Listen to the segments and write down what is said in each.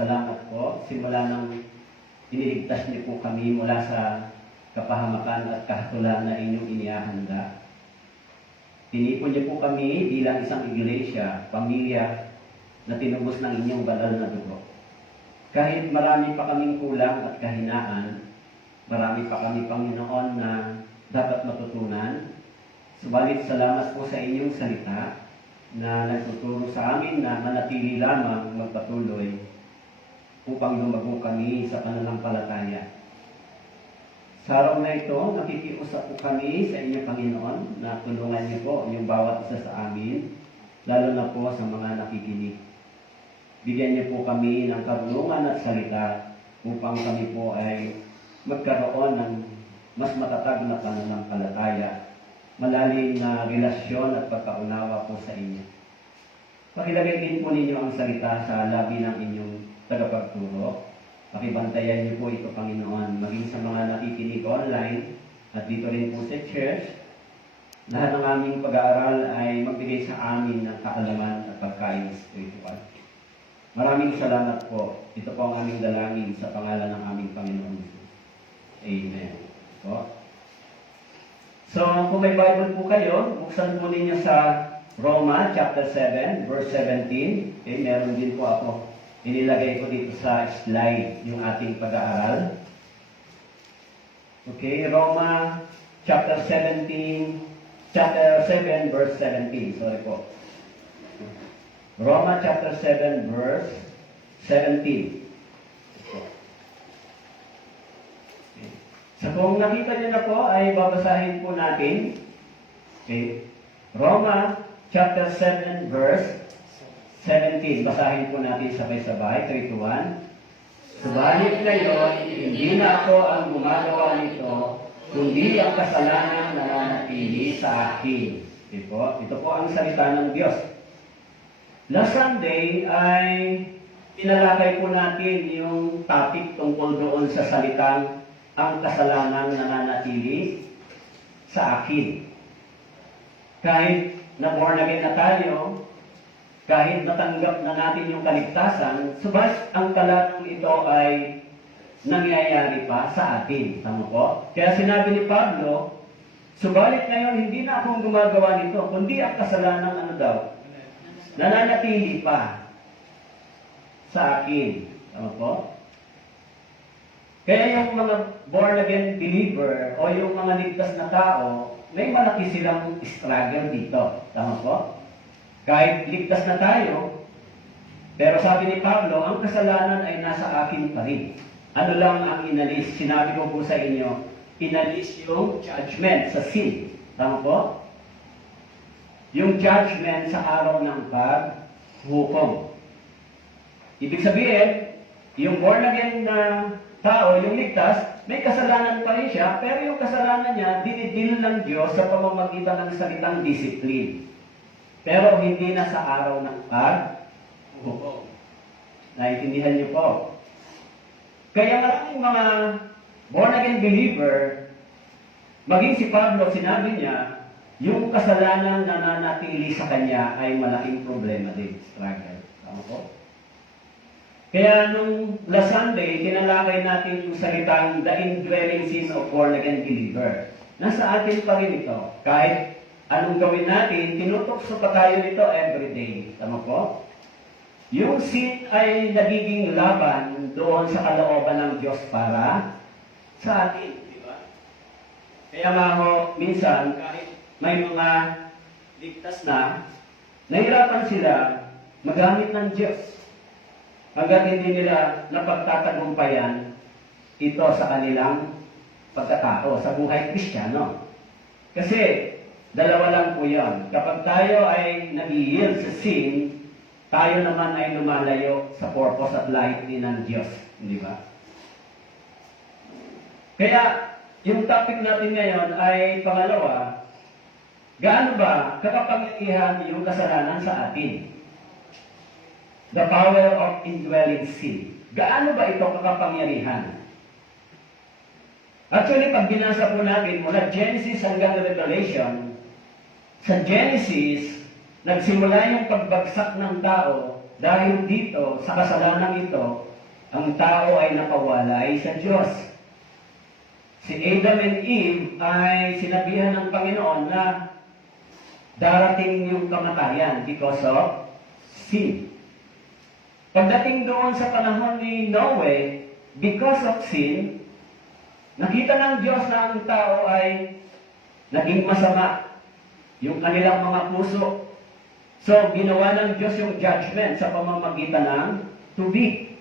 Salamat po. Simula nang iniligtas niyo po kami mula sa kapahamakan at kahatulan na inyong inihahanda. Tinipon niyo po kami bilang isang iglesia, pamilya na tinubos ng inyong banal na dugo. Kahit marami pa kaming kulang at kahinaan, marami pa kami, Panginoon, na dapat matutunan. Subalit salamat po sa inyong salita na nagtuturo sa amin na manatili lamang magpatuloy upang lumago kami sa pananampalataya. Sa araw na ito, nakikiusap po kami sa inyo, Panginoon, na tulungan niyo po yung bawat isa sa amin, lalo na po sa mga nakikinig. Bigyan niyo po kami ng karunungan at salita upang kami po ay magkaroon ng mas matatag na pananampalataya, malalim na relasyon at pagkaunawa po sa inyo. Pakilagay din po ninyo ang salita sa labi ng inyong tagapagturo. Pakibantayan niyo po ito, Panginoon, maging sa mga nakikinig online at dito rin po sa church. Lahat ng aming pag-aaral ay magbigay sa amin ng kaalaman at pagkain spiritual. Maraming salamat po. Ito po ang aming dalangin sa pangalan ng aming Panginoon Jesus. Amen. So, kung may Bible po kayo, buksan po ninyo sa Roma chapter 7, verse 17. Okay, meron din po ako. Inilagay ko dito sa slide yung ating pag-aaral. Okay, Roma chapter 7, verse 17. Sorry po. Roma chapter 7, verse 17. So kung nakita niyo na po, ay babasahin po natin. Okay. Roma chapter 7, verse 17. Basahin po natin sabay-sabay. 3 to 1. Subalit ngayon, hindi na ako ang gumagawa nito, kundi ang kasalanan na nanatili sa akin. Ito po ang salita ng Diyos. Last Sunday ay tinalakay po natin yung topic tungkol doon sa salitang ang kasalanan na nanatili sa akin. Kahit na born again na tayo, kahit natanggap na natin yung kaligtasan, subalit ang kalatang ito ay nangyayari pa sa atin. Tama po? Kaya sinabi ni Pablo, subalit ngayon hindi na akong gumagawa nito, kundi ang kasalanan nananatili pa sa akin. Tama po? Kaya yung mga born-again believer o yung mga ligtas na tao, may malaki silang struggle dito. Tama po? Kahit ligtas na tayo, pero sabi ni Pablo, ang kasalanan ay nasa akin pa rin. Ano lang ang inalis? Sinabi ko po sa inyo, inalis yung judgment sa sin. Tama po? Yung judgment sa araw ng paghukom. Ibig sabihin, yung born-again na tao, yung ligtas, may kasalanan pa rin siya, pero yung kasalanan niya, dinidil ng Diyos sa pamamagitan ng salitang discipline. Pero hindi na sa araw ng paghukom. Naiintindihan niyo po? Kaya maraming mga born-again believer, maging si Pablo, sinabi niya, yung kasalanan na nanatili sa kanya ay malaking problema din, struggle. Tama po? Kaya nung last Sunday, tinalakay natin yung salitang the indwelling sin of born-again believer. Nasa atin pa rin ito. Kahit anong gawin natin, tinutokso pa tayo nito everyday. Tama po? Yung sin ay nagiging laban doon sa kalooban ng Diyos para sa atin. Di ba? Kaya nga ho, minsan, kahit may mga ligtas na, nahirapan sila magamit ng Diyos. Hanggat hindi nila napagtatagumpayan ito sa kanilang pagkatao, sa buhay Kristiyano. Kasi, dalawa lang po yan. Kapag tayo ay nag-yield sa sin, tayo naman ay lumalayo sa purpose at light din ng Diyos. Hindi ba? Kaya, yung topic natin ngayon ay pangalawa, gaano ba kakapangyarihan yung kasalanan sa atin? The power of indwelling sin. Gaano ba ito kakapangyarihan? Actually, pag binasa po natin mula Genesis hanggang Revelation, sa Genesis, nagsimula yung pagbagsak ng tao dahil dito, sa kasalanan ito, ang tao ay nakawalay sa Diyos. Si Adam and Eve ay sinabihan ng Panginoon na darating yung kamatayan because of sin. Pagdating doon sa panahon ni Noe, because of sin, nakita ng Diyos na ang tao ay naging masama yung kanilang mga puso. So, ginawa ng Diyos yung judgment sa pamamagitan ng tubig.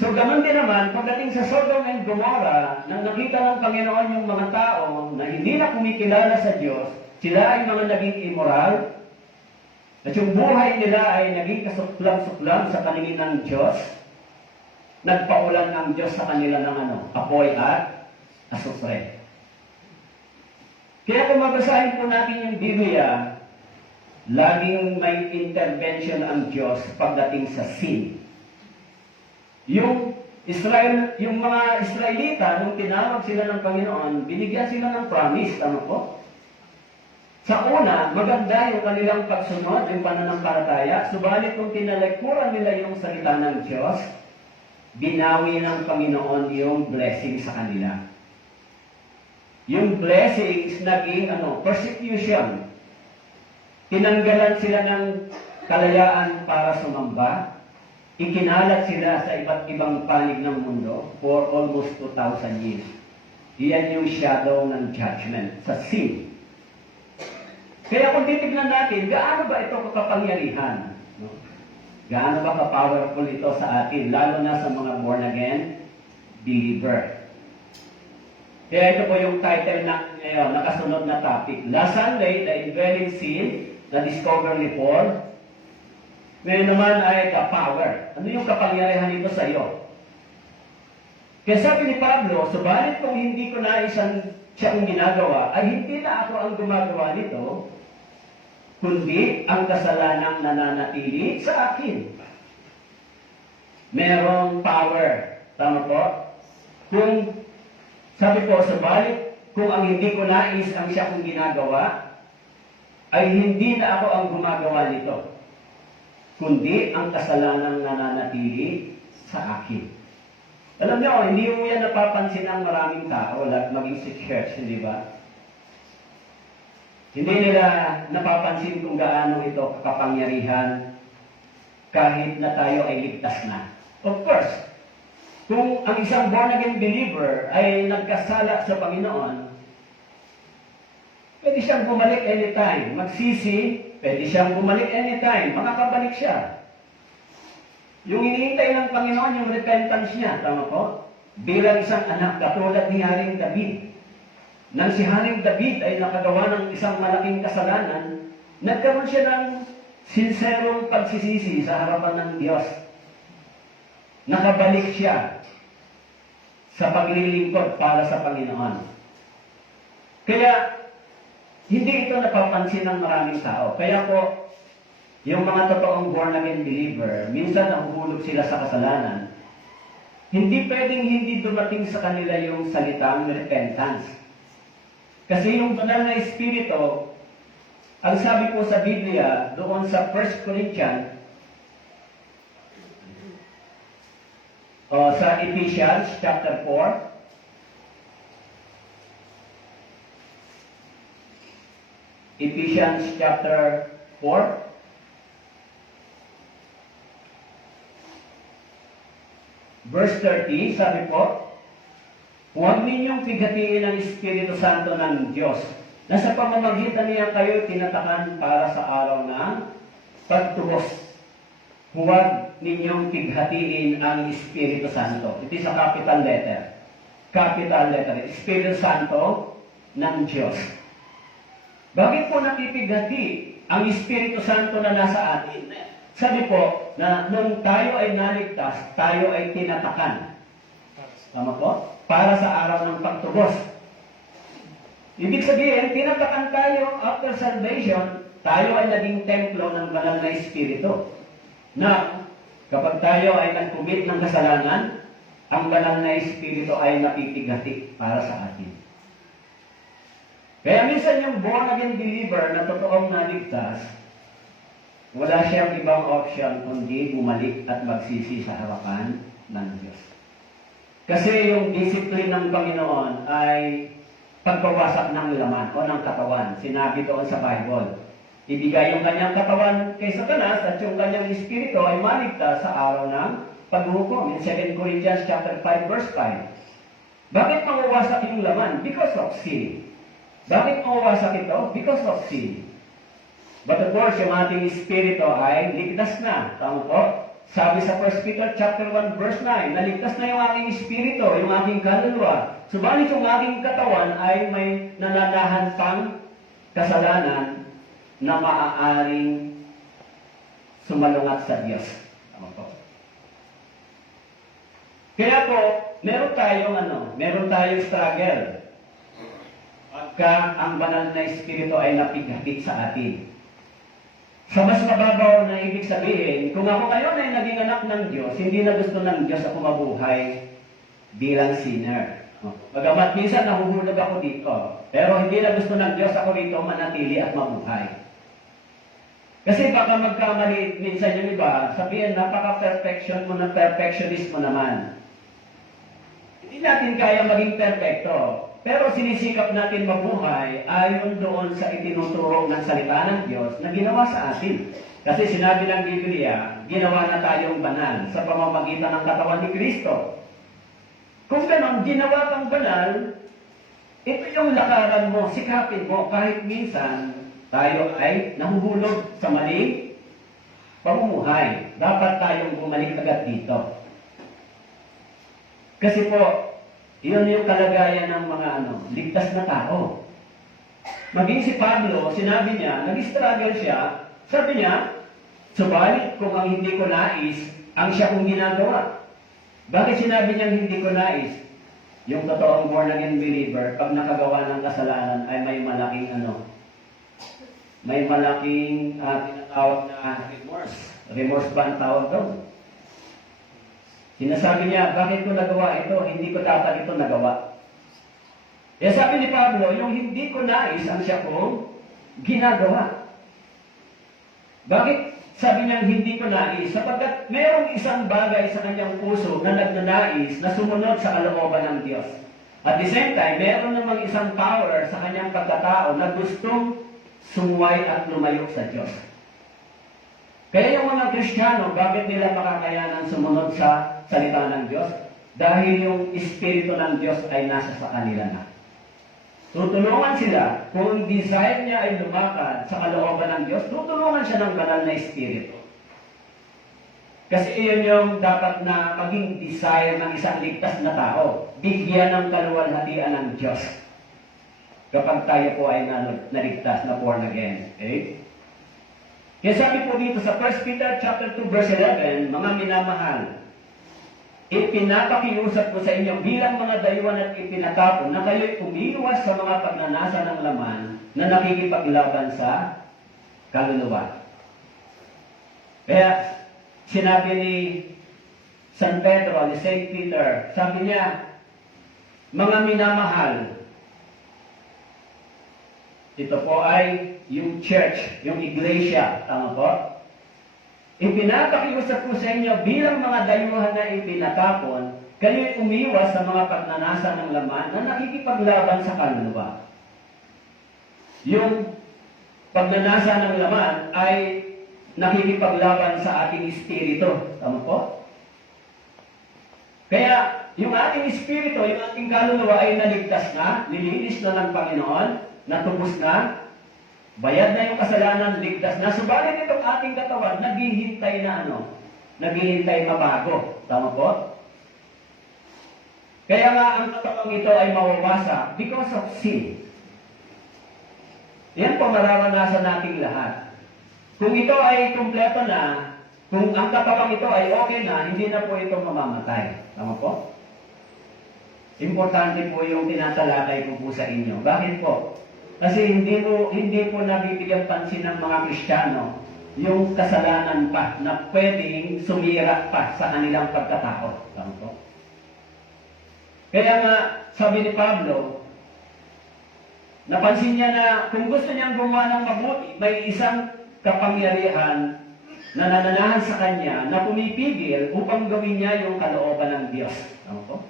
So, gaman din naman, pagdating sa Sodom and Gomorrah, nang nakita ng Panginoon yung mga tao na hindi na kumikilala sa Diyos, sila ay mga naging immoral, at yung buhay nila ay naging kasuklam-suklam sa paningin ng Diyos, nagpaulan ang Diyos sa kanila ng apoy at asufre. Kaya kung mabasahin po natin yung Biblia, laging may intervention ang Diyos pagdating sa sin. Yung mga Israelita, nung tinawag sila ng Panginoon, binigyan sila ng promise, tama po? Sa una, maganda yung kanilang pagsunod, yung pananampalataya, subalit kung tinalikuran nila yung salita ng Diyos, binawi ng Panginoon yung blessing sa kanila. Yung blessings naging persecution. Tinanggalan sila ng kalayaan para sumamba. Ikinalat sila sa iba't ibang panig ng mundo for almost 2,000 years. Iyan yung shadow ng judgment sa sin. Kaya kung titignan natin, gaano ba ito kakapangyarihan? No? Gaano ba ka-powerful ito sa atin, lalo na sa mga born-again believer? Kaya ito po yung title na ngayon, nakasunod na topic. Last Sunday, the indwelling sin, na-discover ni Paul. Ngayon naman ay the power. Ano yung kapangyarihan nito sa iyo? Kaya sabi ni Pablo, subalit kung hindi ko na siyang ginagawa, ay hindi na ako ang gumagawa nito, kundi ang kasalanang nananatili sa akin. Merong power. Tama po? Sabi ko, subalit kung ang hindi ko nais ang siya kong ginagawa, ay hindi na ako ang gumagawa nito, kundi ang kasalanang nananatili sa akin. Alam niyo, hindi mo yan napapansin ang maraming tao, maging si church, hindi ba? Hindi nila napapansin kung gaano ito kapangyarihan kahit na tayo ay ligtas na. Of course, kung ang isang born-again believer ay nagkasala sa Panginoon, pwede siyang bumalik anytime. Magsisi, pwede siyang bumalik anytime. Makakabalik siya. Yung hinihintay ng Panginoon, yung repentance niya, tama po? Bilang isang anak, katulad ni Haring David. Nang si Haring David ay nakagawa ng isang malaking kasalanan, nagkaroon siya ng sinserong pagsisisi sa harapan ng Diyos. Nakabalik siya sa paglilingkod para sa Panginoon. Kaya, hindi ito napapansin ng maraming tao. Kaya po, yung mga totoong born-again believer, minsan nahuhulog sila sa kasalanan. Hindi pwedeng hindi dumating sa kanila yung salitang repentance. Kasi yung banal na Espiritu, ang sabi po sa Biblia, doon sa 1 Corinthians, sa Ephesians chapter 4, Ephesians chapter 4, verse 30, sabi po, huwag ninyong pigatiin ang Espiritu Santo ng Diyos, na sa pamamagitan niya kayo tinatakan para sa araw ng pagtubos. Huwag ninyong pighatiin ang Espiritu Santo. Ito sa capital letter. Capital letter. Espiritu Santo ng Diyos. Bakit po napipighati ang Espiritu Santo na nasa atin? Sabi po, na nung tayo ay naligtas, tayo ay tinatakan. Tama po? Para sa araw ng pagtubos. Ibig sabihin, tinatakan tayo after salvation, tayo ay naging templo ng banal na Espiritu. Na kapag tayo ay nagkumit ng kasalanan, ang banal na Espiritu ay napipighati para sa atin. Kaya minsan yung born-again believer na totoong naligtas, Wala siyang ibang option kundi bumalik at magsisi sa harapan ng Diyos. Kasi yung discipline ng Panginoon ay pagbawasak ng laman o ng katawan. Sinabi doon sa Bible. Ibigay yung kanyang katawan kay Satanas at yung kanyang espiritu ay maligtas sa araw ng paghukom. In 2 Corinthians chapter 5 verse 5. Bakit mawawasak yung laman? Because of sin. Bakit mawawasak ito? Because of sin. But of course, yung ating espiritu ay ligtas na. Tama po? Sabi sa 1 Peter chapter 1 verse 9, naligtas na yung aking espiritu, yung aking kaluluwa. Subalit yung aking katawan ay may nananahan pang kasalanan na maaaring sumalungat sa Diyos. Tama po? Kaya po, meron tayong struggle. Pagka ang banal na espiritu ay napighati sa atin. Sa mas mababaw na ibig sabihin, kung ako ngayon ay naging anak ng Diyos, hindi na gusto ng Diyos ako mabuhay bilang sinner. Bagamat minsan nahuhulog ako dito, pero hindi na gusto ng Diyos ako rito manatili at mabuhay. Kasi baka magkamali minsan yung iba, sabihin napaka-perfection mo na perfectionist mo naman. Hindi natin kaya maging perfecto. Pero sinisikap natin mabuhay ayon doon sa itinuturo ng salita ng Diyos na ginawa sa atin. Kasi sinabi ng Biblia, ginawa na tayong banal sa pamamagitan ng katawan ni Kristo. Kung ganon, ginawa kang banal, ito yung lakaran mo, sikapin mo, kahit minsan tayo ay nahuhulog sa maling pamumuhay. Dapat tayong bumalik agad dito. Kasi po, iyon yung kalagayan ng mga ligtas na tao. Maging si Pablo, sinabi niya, nag-struggle siya, sabi niya, subalit kung ang hindi ko nais, ang siya kong ginagawa. Bakit sinabi niyang hindi ko nais? Yung totoong born-again believer, pag nakagawa ng kasalanan, ay may malaking tinatawag na remorse. Remorse ba ang tawag doon? Sinasabi niya, bakit ko nagawa ito? Hindi ko dapat ito nagawa. Kaya sabi ni Pablo, yung hindi ko nais ang siya kong ginagawa. Bakit sabi niya hindi ko nais? Sapagkat mayroong isang bagay sa kanyang puso na nagnanais na sumunod sa kalooban ng Diyos. At the same time, mayroon namang isang power sa kanyang pagkatao na gustong sumuway at lumayo sa Diyos. Kaya yung mga Kristiyano, bakit nila makakayanan sumunod sa salita ng Diyos? Dahil yung Espiritu ng Diyos ay nasa sa kanila na. Tutulungan sila, kung ang desire niya ay lumakad sa kalooban ng Diyos, tutulungan siya ng banal na Espiritu. Kasi iyon yung dapat na maging desire ng isang ligtas na tao. Bigyan ng kaluwalhatian ng Diyos. Kapag tayo po ay naligtas na born again. Okay? Kaya sabi po dito sa 1 Peter chapter 2 verse 11, mga minamahal, ipinapakiusap ko sa inyo bilang mga dayuhan at ipinatapon na kayo'y umiiwas sa mga pagnanasa ng laman na nakikipaglaban sa kaluluwa. Kaya sinabi ni San Pedro, ni Saint Peter, sabi niya, mga minamahal, ito po ay yung church, yung iglesia, tama po? Ipinapakiusap ko sa inyo bilang mga dayuhan na ipinatapon, kayo'y umiwas sa mga pagnanasa ng laman na nakikipaglaban sa kaluluwa. Yung pagnanasa ng laman ay nakikipaglaban sa ating espiritu, tama po? Kaya yung ating espiritu, yung ating kaluluwa ay naligtas na, nilinis na ng Panginoon, natubos na, bayad na yung kasalanan, ligtas na. Subalit itong ating katawan, naghihintay na naghihintay mabago. Tama po? Kaya nga, ang katawang ito ay mawawasa because of sin. Yan po mararanasan nating lahat. Kung ito ay kumpleto na, kung ang katawang ito ay okay na, hindi na po ito mamamatay. Tama po? Importante po yung tinatalakay ko po sa inyo. Bakit po? Kasi hindi po nabibigyan pansin ng mga Kristiyano yung kasalanan pa na pwedeng sumira pa sa kanilang pagkatao. Tama po? Kaya nga, sabi ni Pablo, napansin niya na kung gusto niyang gumawa ng mabuti, may isang kapangyarihan na nananahan sa Kanya na pumipigil upang gawin niya yung kalooban ng Diyos. Tama po?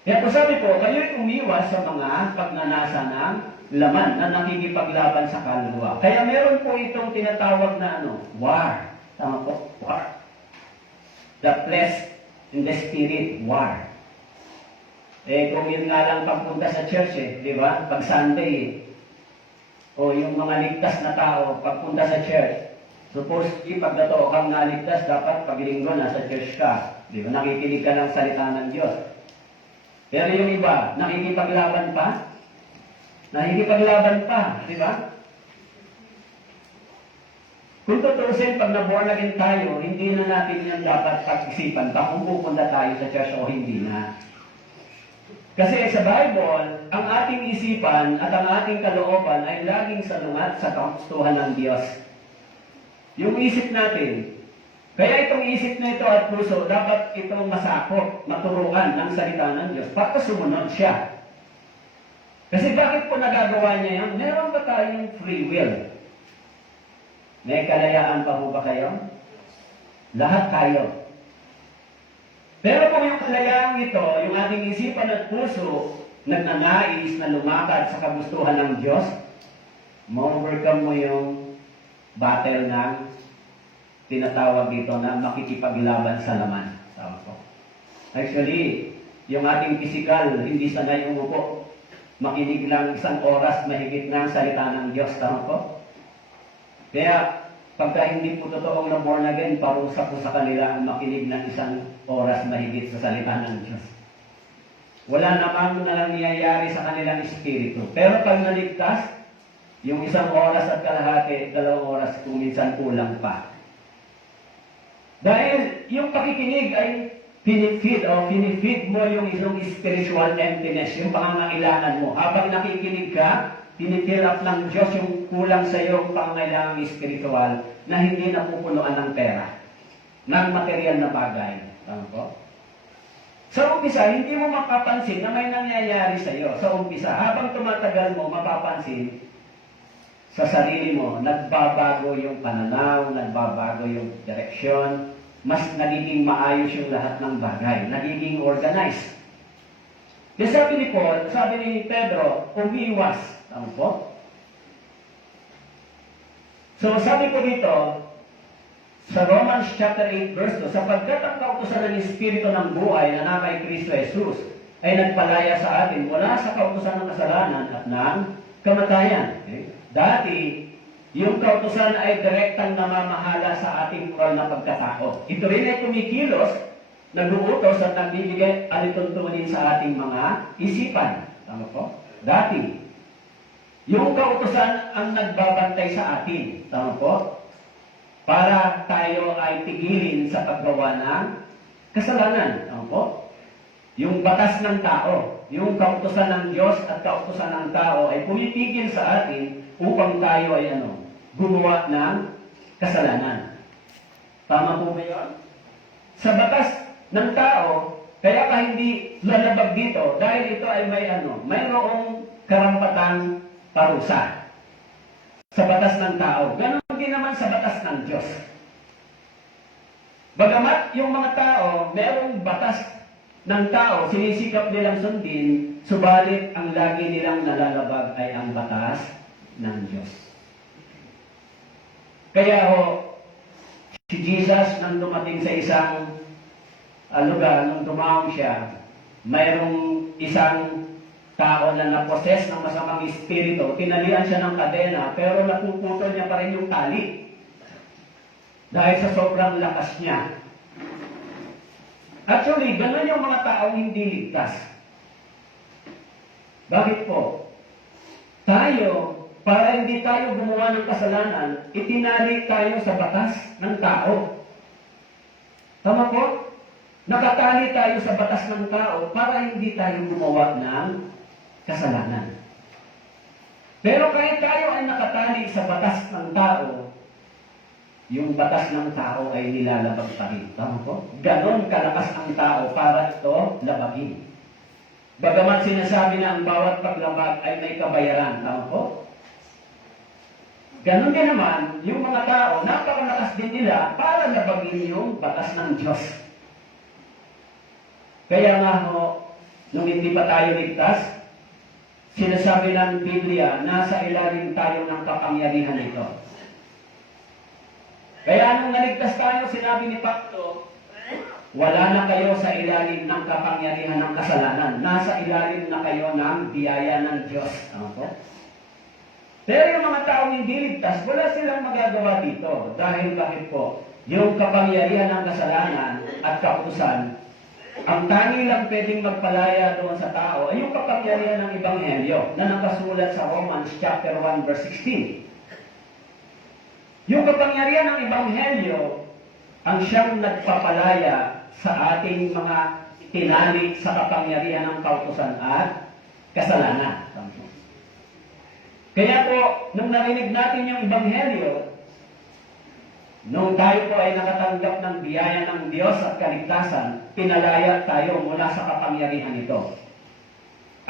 Kaya po sabi po, kayo'y umiwas sa mga pagnanasa ng laman na nakikipaglaban sa kaluluwa. Kaya meron po itong tinatawag na war. Tama po? War. The flesh and the spirit, war. Kung yun nga lang pagpunta sa church di ba? Pag Sunday o yung mga ligtas na tao, pagpunta sa church, supposedly pag nato kang naligtas, dapat pag linggo nasa church ka. Di ba? Nakikinig ka ng salita ng Diyos. Pero yung iba, nakikipaglaban pa. Nakikipaglaban pa, di ba? Kung tutusin, pag na-born again tayo, hindi na natin yan dapat pag-isipan pa kung pupunta tayo sa church o hindi na. Kasi sa Bible, ang ating isipan at ang ating kalooban ay laging salungat sa kagustuhan ng Diyos. Yung isip natin, kaya itong isip na ito at puso, dapat itong masakop, maturuan ng salita ng Diyos para sumunod siya. Kasi bakit po nagagawa niya yan? Meron ba tayong free will? May kalayaan pa po ba kayo? Lahat tayo. Pero kung yung kalayaang ito, yung ating isipan at puso, nagnanais na lumakad sa kagustuhan ng Diyos, ma-overcome mo yung battle ng tinatawag dito na makikipaglaban sa laman. Tama po. Actually, yung ating physical, hindi sanay umupo. Makinig lang 1 oras mahigit na ang salita ng Diyos. Tama po? Kaya, pagka hindi po totoong na born again, parusa po sa kanila ang makinig ng 1 oras mahigit sa salita ng Diyos. Wala namang nangyayari sa kanilang espiritu. Pero pag naligtas, yung 1 oras at kalahati, 2 oras kung minsan kulang pa. Dahil yung pakikinig ay pinifeed mo yung isang spiritual emptiness, yung pangangailangan mo. Habang nakikinig ka, pinifill up ng Diyos yung kulang sa iyo pangangailangan spiritual na hindi napupunuan ng pera, ng material na bagay. Tama po? Sa umpisa, hindi mo mapapansin na may nangyayari sa iyo. Sa umpisa, habang tumatagal mo, mapapansin sa sarili mo, nagbabago yung pananaw, nagbabago yung direksyon, mas nagiging maayos yung lahat ng bagay, nagiging organized. Kaya sabi ni Paul, sabi ni Pedro, umiwas. Tama po? So sabi ko dito, sa Romans chapter 8 verse 2, sapagkat ang kautusan ng Espiritu ng buhay na na kay Kristo Jesus ay nagpalaya sa atin mula sa kautusan ng kasalanan at ng kamatayan. Okay? Dati, yung kautusan ay direktang namamahala sa ating moral na pagkatao. Ito rin ay kumikilos, nag-uutos at nagbibigay alituntunin sa ating mga isipan. Tama po? Dati, yung kautusan ang nagbabantay sa atin. Tama po? Para tayo ay tigilin sa paggawa ng kasalanan. Tama po? Yung batas ng tao, yung kautusan ng Diyos at kautusan ng tao ay pumipigil sa atin upang tayo ay gumawa ng kasalanan. Tama po ba yun? Sa batas ng tao, kaya ka hindi lalabag dito dahil ito ay mayroong karampatang parusa sa batas ng tao. Ganon din naman sa batas ng Diyos. Bagamat yung mga tao, mayroong batas ng tao, sinisikap nilang sundin, subalit ang lagi nilang nalalabag ay ang batas ng Diyos. Kaya si Jesus nang dumating sa isang lugar, nung tumawag siya, mayroong isang tao na naposes ng masamang espiritu, tinalian siya ng kadena, pero napuputol niya pa rin yung tali. Dahil sa sobrang lakas niya. Actually, ganun yung mga taong hindi ligtas. Bakit po? Tayo, para hindi tayo gumawa ng kasalanan, itinali tayo sa batas ng tao. Tama po? Nakatali tayo sa batas ng tao para hindi tayo gumawa ng kasalanan. Pero kahit tayo ay nakatali sa batas ng tao, yung batas ng tao ay nilalabag pa rin. Tama po? Ganon kalakas ang tao para ito labagin. Bagamat sinasabi na ang bawat paglabag ay may kabayaran. Tama po? Ganon din naman, yung mga tao, napakalakas din nila para labagin yung batas ng Diyos. Kaya nga ho, nung hindi pa tayo ligtas, sinasabi ng Biblia, nasa ilalim tayo ng kapangyarihan nito. Kaya nung naligtas tayo, sinabi ni Pablo, wala na kayo sa ilalim ng kapangyarihan ng kasalanan. Nasa ilalim na kayo ng biyaya ng Diyos. Ano po? Pero yung mga taong hindi ligtas, wala silang magagawa dito. Dahil bakit po? Yung kapangyarihan ng kasalanan at kautusan, ang tangi lang pwedeng magpalaya doon sa tao ay yung kapangyarihan ng Ebanghelyo na nakasulat sa Romans chapter 1 verse 16. Yung kapangyarihan ng Ebanghelyo ang siyang nagpapalaya sa ating mga tinali sa kapangyarihan ng kautusan at kasalanan. Kaya po, nung narinig natin yung Ebanghelyo, nung tayo po ay nakatanggap ng biyaya ng Diyos at kaligtasan, pinalaya tayo mula sa kapangyarihan ito.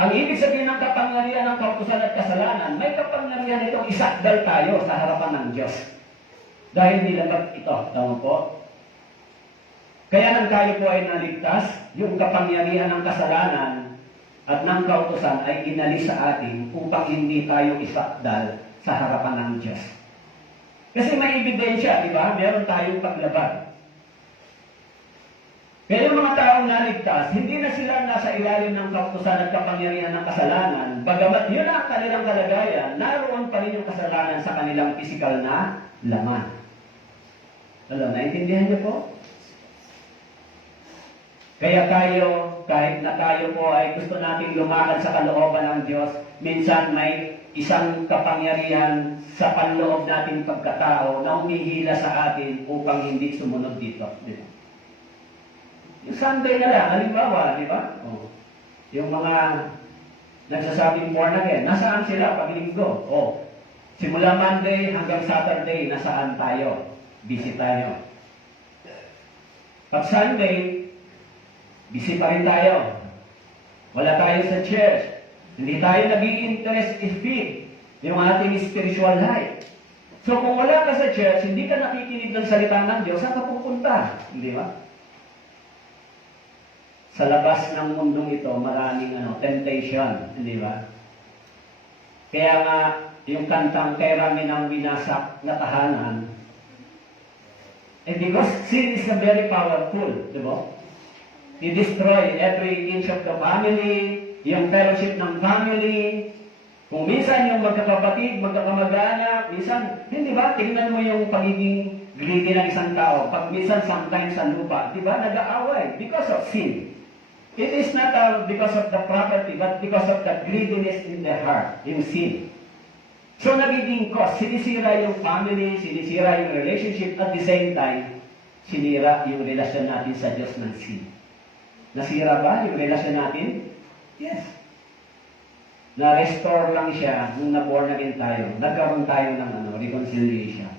Ang ibig sabihin ng kapangyarihan ng kautusan at kasalanan, may kapangyarihan itong isakdal tayo sa harapan ng Diyos. Dahil nilabag ito, tama po? Kaya nang tayo po ay naligtas, yung kapangyarihan ng kasalanan at ng kautusan ay inalis sa atin upang hindi tayo isakdal sa harapan ng Diyos. Kasi may ebidensya, di ba? Meron tayong paglabag. Kaya yung mga taong naligtas, hindi na sila nasa ilalim ng kautusan at kapangyarihan ng kasalanan. Bagamat yun ang kanilang kalagayan, naroon pa rin yung kasalanan sa kanilang pisikal na laman. Alam, naintindihan niyo po? Kaya tayo, kahit na tayo po ay gusto nating lumakad sa kalooban ng Diyos, minsan may isang kapangyarihan sa panloob nating pagkatao na humihila sa atin upang hindi sumunod dito. Di ba? Yung Sunday na lang, halimbawa, di ba? Oh. Yung mga nagsasabing born again, nasaan sila pag linggo? Oh. Simula Monday hanggang Saturday, nasaan tayo? Busy tayo. Pag Sunday, busy pa rin tayo. Wala tayo sa church. Hindi tayo nag-i-interest i-feed yung ating spiritual life. So kung wala ka sa church, hindi ka nakikinig ng salita ng Diyos, saan ka pupunta? Hindi ba? Sa labas ng mundong ito, maraming temptation. Hindi ba? Kaya nga, yung kantang kay Rami ng winasak na tahanan, because sin is very powerful. Di ba? I-destroy every inch of the family, yung fellowship ng family. Kung minsan yung magkakapatid, magkakamag-anak, minsan, hindi ba, tingnan mo yung pagiging greedy ng isang tao. Pag minsan, sometimes sa lupa, di ba, nag-aaway because of sin. It is not because of the property, but because of the greediness in the heart, yung sin. So, nagiging cause, sinisira yung family, sinisira yung relationship, at the same time, sinira yung relasyon natin sa Diyos ng sin. Nasira ba yung relasyon natin? Yes. Na-restore lang siya nung na-born again tayo. Nagkaroon tayo ng reconciliation.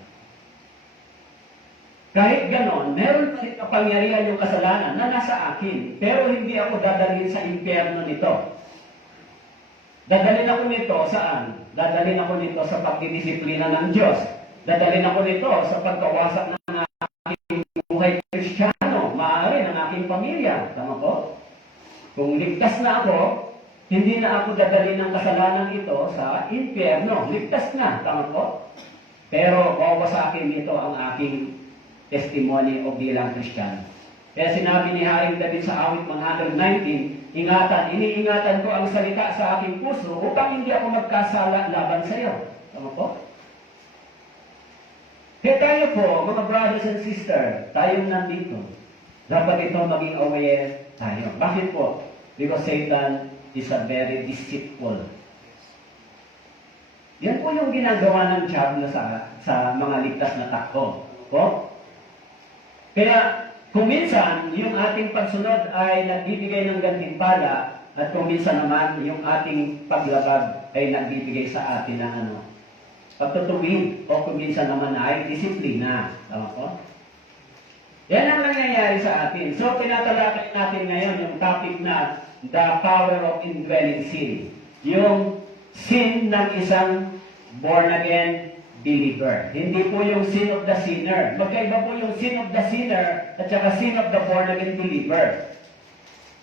Kahit ganon, meron pa rin kapangyarihan yung kasalanan na nasa akin. Pero hindi ako dadalhin sa impyerno nito. Dadalhin ako nito saan? Dadalhin ako nito sa pagdidisiplina ng Diyos. Dadalhin ako nito sa pagkawasak ng aking buhay Kristiyano. Maaari ng aking pamilya. Tama po? Kung ligtas na ako, hindi na ako dadalhin ng kasalanan ito sa impyerno. Ligtas na. Tama po? Pero wawasakin nito ang aking testimony o bilang Kristiyano. Kaya sinabi ni Haring David sa awit 119, iniingatan ko ang salita sa aking puso upang hindi ako magkasala laban sa iyo. Tama po? Kaya tayo po, mga brothers and sisters, tayong nandito, dapat ito maging aware tayo. Bakit po? Because Satan is a very deceitful. Yan po yung ginagawa ng diablo sa mga ligtas na tao. Po? Kaya, kung minsan, yung ating pagsunod ay nagbibigay ng gantimpala, at kung minsan naman, yung ating paglabag ay nagbibigay sa atin ng pagtutuwid, o kung minsan naman ay disiplina. Tama po? Yan ang nangyayari sa atin. So, tinatalakay natin ngayon yung topic na the power of indwelling sin. Yung sin ng isang born-again believer. Hindi po yung sin of the sinner. Magkaiba po yung sin of the sinner at saka sin of the born-again believer.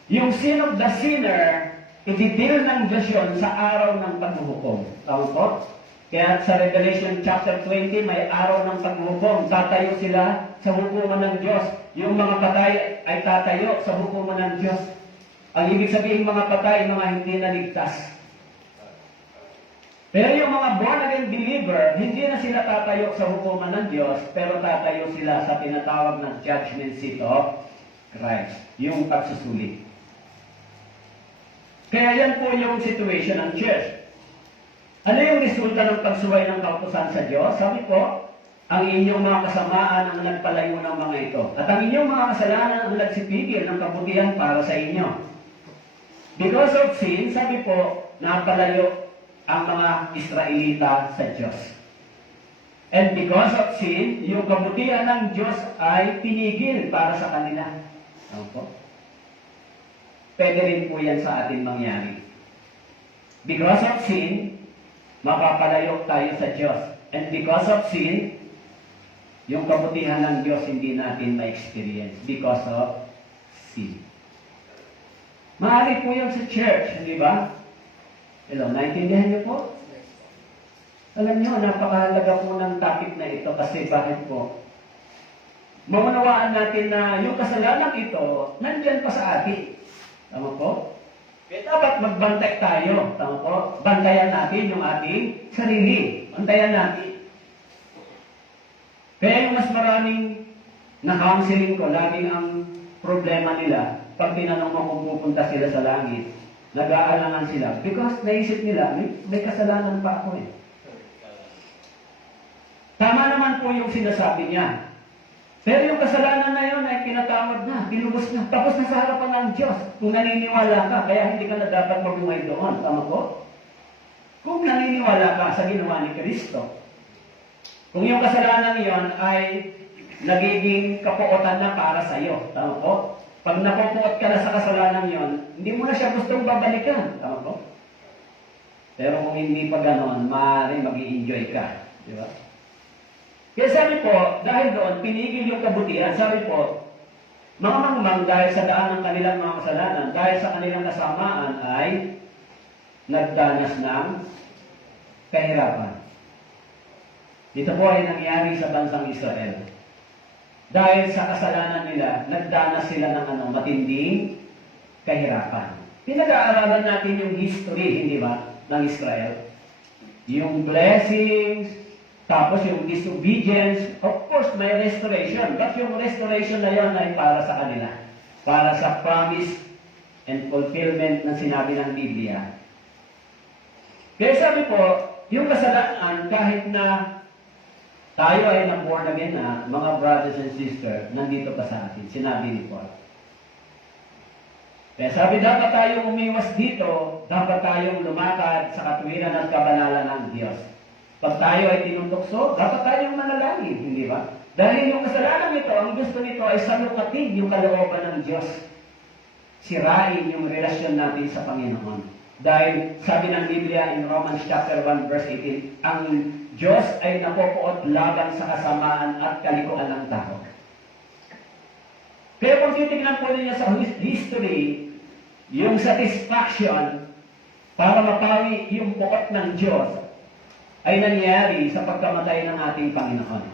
Yung sin of the sinner, itidil ng Diyos yun sa araw ng paghuhukom. Tama po? Kaya sa Revelation chapter 20, may araw ng paghuhukom. Tatayo sila sa hukuman ng Diyos. Yung mga patay ay tatayo sa hukuman ng Diyos. Ang ibig sabihin mga patay, mga hindi naligtas. Pero yung mga born-again believer, hindi na sila tatayo sa hukuman ng Diyos, pero tatayo sila sa tinatawag ng judgment seat of Christ, yung pagsusulit. Kaya yan po yung situation ng church. Ano yung resulta ng pagsuway ng kautusan sa Diyos? Sabi ko, ang inyong mga kasamaan ang nagpalayo ng mga ito. At ang inyong mga kasalanan ang nagsipigil ng kabutihan para sa inyo. Because of sin, sabi po, napalayo ang mga Israelita sa Diyos. And because of sin, yung kabutihan ng Diyos ay pinigil para sa kanila. Ano po? Pwede rin po yan sa atin mangyari. Because of sin, mapapalayo tayo sa Diyos. And because of sin, yung kabutihan ng Diyos hindi natin ma-experience because of sin. Maaari po yan sa church, hindi ba? Hello, naintindihan niyo po? Alam niyo, napakahalaga po ng topic na ito kasi bakit po? Maunawaan natin na yung kasalanan ito, nandyan pa sa atin. Tama po? Kaya dapat magbantay tayo. Tama po? Bantayan natin yung ating sarili. Bantayan natin. Kaya yung mas maraming na-counseling ko, laging ang problema nila, pag tinanong mo kung pupunta sila sa langit, nag-aalangan sila. Because naisip nila, may kasalanan pa ako eh. Tama naman po yung sinasabi niya. Pero yung kasalanan na yun ay pinatawad na, pinubos na, tapos na sa harapan ng Diyos. Kung naniniwala ka, kaya hindi ka na dapat mabuhay doon. Tama po? Kung naniniwala ka sa ginawa ni Kristo. Kung yung kasalanan yon ay nagiging kapuotan na para sa iyo. Tama po? Pag napupuot ka na sa kasalanan yon, hindi mo na siya gustong babalikan. Tama po? Pero kung hindi pa ganoon, maaaring mag-i-enjoy ka. Di ba? Kaya sabi po, dahil doon, pinigil yung kabutihan. Sabi po, mga mangmang dahil sa daan ng kanilang mga kasalanan, dahil sa kanilang kasamaan ay nagdanas ng kahirapan. Ito po ay nangyari sa bansang Israel. Dahil sa kasalanan nila, nagdanas sila ng matinding kahirapan. Pinag-aaralan natin yung history, hindi ba, ng Israel. Yung blessings, tapos yung disobedience, of course, may restoration. But yung restoration na yun ay para sa kanila. Para sa promise and fulfillment ng sinabi ng Biblia. Kaya sabi po, yung kasalanan, kahit na tayo ay na-born again na, mga brothers and sisters, nandito pa sa atin. Sinabi ni Paul. Kaya sabi, dapat tayong umiwas dito, dapat tayong lumakad sa katuwiran at kabanalan ng Diyos. Pag tayo ay tinutokso, dapat tayong manalangin, hindi ba? Dahil yung kasalanan nito, ang gusto nito ay salukatin yung kalooban ng Diyos. Sirain yung relasyon natin sa Panginoon. Dahil sabi ng Biblia in Romans chapter 1 verse 18, ang Diyos ay napopuot laban sa kasamaan at kalikuan ng tao. Kaya kung titignan po ninyo sa history, yung satisfaction para mapawi yung puot ng Diyos ay nangyari sa pagkamatay ng ating Panginoon.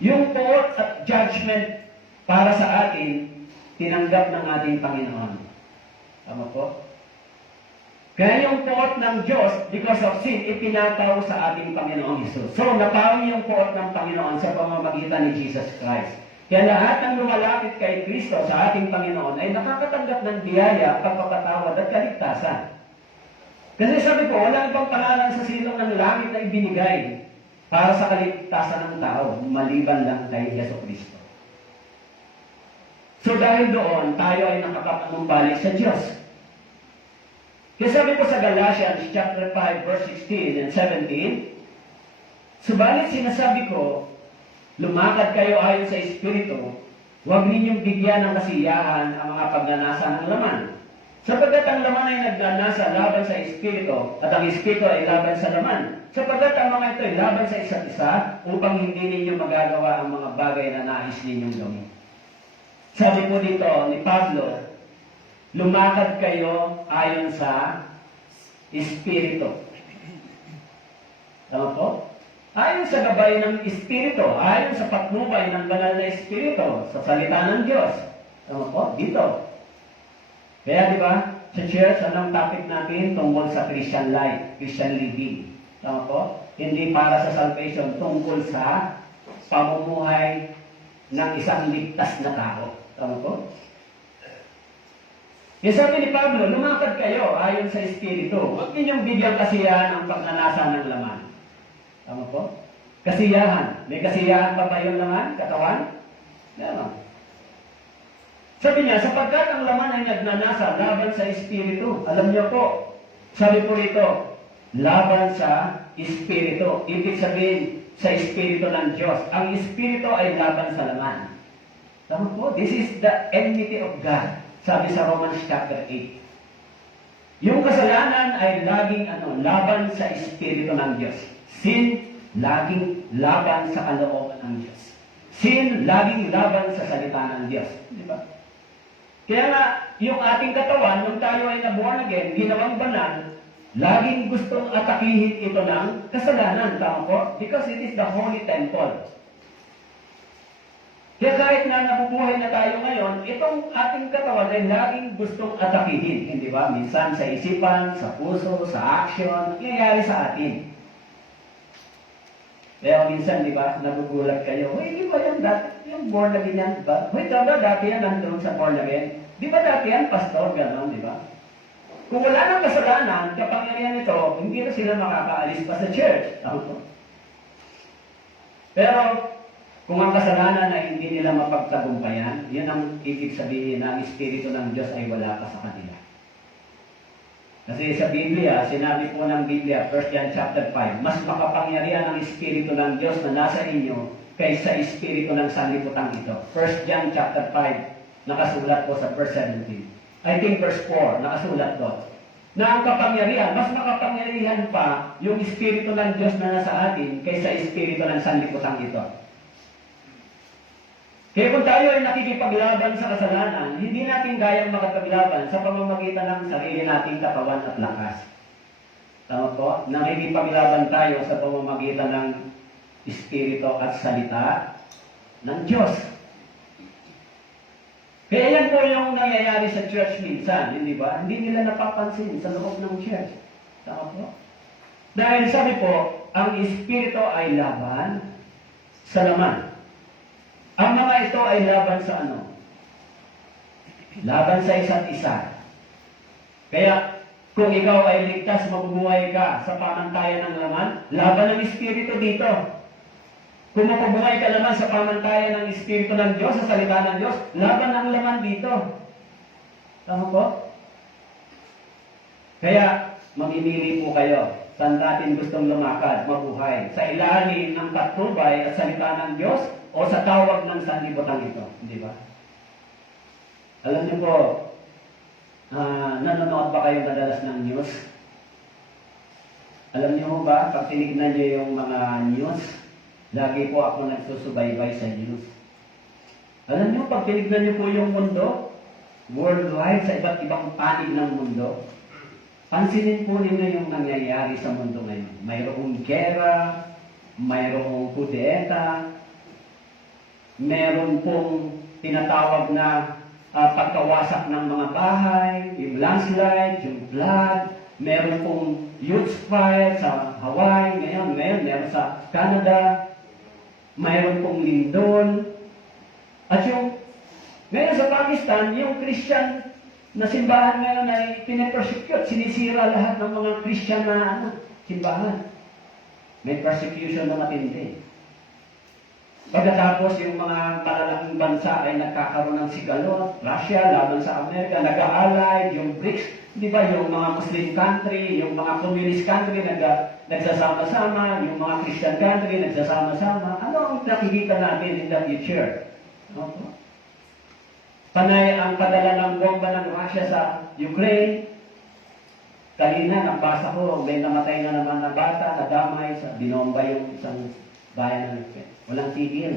Yung puot at judgment para sa atin, tinanggap ng ating Panginoon. Tama po? Kaya yung puot ng Diyos, because of sin, ipinataw sa ating Panginoong Hesus. So, napawi yung puot ng Panginoon sa pamamagitan ni Jesus Christ. Kaya lahat ng lumalapit kay Kristo sa ating Panginoon ay nakakatanggap ng biyaya, pagpapatawad at kaligtasan. Kasi sabi ko, wala ibang pangalan sa silong ng langit na ibinigay para sa kaligtasan ng tao, maliban lang kay Yesu Kristo. So dahil doon, tayo ay nakapapanumbalik sa Diyos. Kaya sabi ko sa Galatians chapter 5 verse 16 and 17, subalit sinasabi ko, lumakad kayo ayon sa Espiritu, huwag ninyong bigyan ng kasiyahan ang mga pagnanasa ng laman. Sapagkat ang laman ay nagnanasa laban sa Espiritu, at ang Espiritu ay laban sa laman. Sapagkat ang mga ito ay laban sa isa't isa, upang hindi ninyo magagawa ang mga bagay na nais ninyong gawin. Sabi po dito ni Pablo, lumakad kayo ayon sa Espiritu. Tama po? Ayon sa gabay ng Espiritu, ayon sa patnubay ng banal na Espiritu, sa salita ng Diyos. Tama po? Dito. Kaya di ba, sa church, anong topic natin? Tungkol sa Christian life, Christian living. Tama po? Hindi para sa salvation, tungkol sa pamumuhay ng isang ligtas na tao. Tama po? Yung sabi ni Pablo, lumakad kayo ayon sa Espiritu. Huwag ninyong bigyan kasiyahan ang pagnanasa ng laman. Tama po? Kasiyahan. May kasiyahan pa ba yung laman? Katawan? Meron. Sabi niya, sapagkat ang laman ay nagnanasa laban sa Espiritu. Alam niyo po, sabi po rito, laban sa Espiritu. Ibig sabihin, sa Espiritu ng Diyos. Ang Espiritu ay laban sa laman. Tama po? This is the enmity of God. Sabi sa Romans chapter 8. Yung kasalanan ay laging laban sa Espiritu ng Diyos. Sin, laging laban sa kalooban ng Diyos. Sin, laging laban sa salita ng Diyos. Di ba? Kaya nga, yung ating katawan, nung tayo ay na-born again, ginawang banal, laging gustong atakihin ito ng kasalanan. Tama po? Because it is the holy temple. Kaya kahit na nabubuhay na tayo ngayon, itong ating katawan ay laging gustong atakihin. Hindi ba? Minsan sa isipan, sa puso, sa action, nangyayari sa atin. Kaya minsan, di ba, nagugulat kayo, di ba yung dati, yung born again yan, di ba? Tama, dati yan nandun sa born again. Di ba dati yan, pastor, gano'n, di ba? Kung wala nang kasalanan, kapangyarihan nito, hindi na sila makakaalis pa sa church. Pero, kung ang kasalanan ay hindi nila mapagtagumpayan, yun ang ibig sabihin na ang Espiritu ng Diyos ay wala pa sa kanila. Kasi sa Biblia, sinabi po ng Biblia, 1 John chapter 5, mas makapangyarihan ang Espiritu ng Diyos na nasa inyo kaysa Espiritu ng sanlibutan ito. 1 John chapter 5, nakasulat po sa verse 17. I think verse 4, nakasulat po. Na ang kapangyarihan, mas makapangyarihan pa yung Espiritu ng Diyos na nasa atin kaysa Espiritu ng sanlibutan ito. Kaya kung tayo ay nakikipaglaban sa kasalanan, hindi natin kayang makapaglaban sa pamamagitan ng sarili nating katawan at lakas. Tama po? Nakikipaglaban tayo sa pamamagitan ng Espiritu at salita ng Diyos. Kaya yan po yung nangyayari sa church minsan, hindi ba? Hindi nila napapansin sa loob ng church. Tama po? Dahil sabi po, ang Espiritu ay laban sa laman. Ang mga ito ay laban sa ano? Laban sa isa't isa. Kaya, kung ikaw ay ligtas, mabubuhay ka sa pamantayan ng laman, laban ng Espiritu dito. Kung mabubuhay ka naman sa pamantayan ng Espiritu ng Diyos, sa salita ng Diyos, laban ng laman dito. Tama po? Kaya, mamimili po kayo. Saan natin gustong lumakad, mabuhay? Sa ilalim ng patnubay at salita ng Diyos, o sa tawag ng sanlibutan ito, di ba? Alam niyo po, nanonood ba kayo madalas ng news? Alam niyo ba, pag tinignan niyo yung mga news, lagi po ako nagsusubaybay sa news. Alam niyo, pag tinignan niyo po yung mundo, worldwide, sa iba't ibang panig ng mundo, pansinin po ninyo yung nangyayari sa mundo ngayon. Mayroong gera, mayroong kudeta, meron pong tinatawag na pagkawasak ng mga bahay, yung landslide, yung flood, meron pong huge fire sa Hawaii, ngayon meron sa Canada, mayroon pong lindol, at yung, ngayon sa Pakistan, yung Christian na simbahan ngayon ay pinipersecute, sinisira lahat ng mga Christian na simbahan. May persecution na matindi. Pagkatapos yung mga malalaking bansa ay nagkakaroon ng sigalot, Russia, laban sa Amerika, nag-aalay, yung BRICS, di ba, yung mga Muslim country, yung mga communist country, nagsasama-sama, yung mga Christian country, nagsasama-sama. Ano ang nakikita natin in the future? Panay ang padala ng bomba ng Russia sa Ukraine. Kanina, nabasa ko, may namatay na naman na bata, nadamay, sa binomba yung isang bayan ng Ukraine. Walang tigil.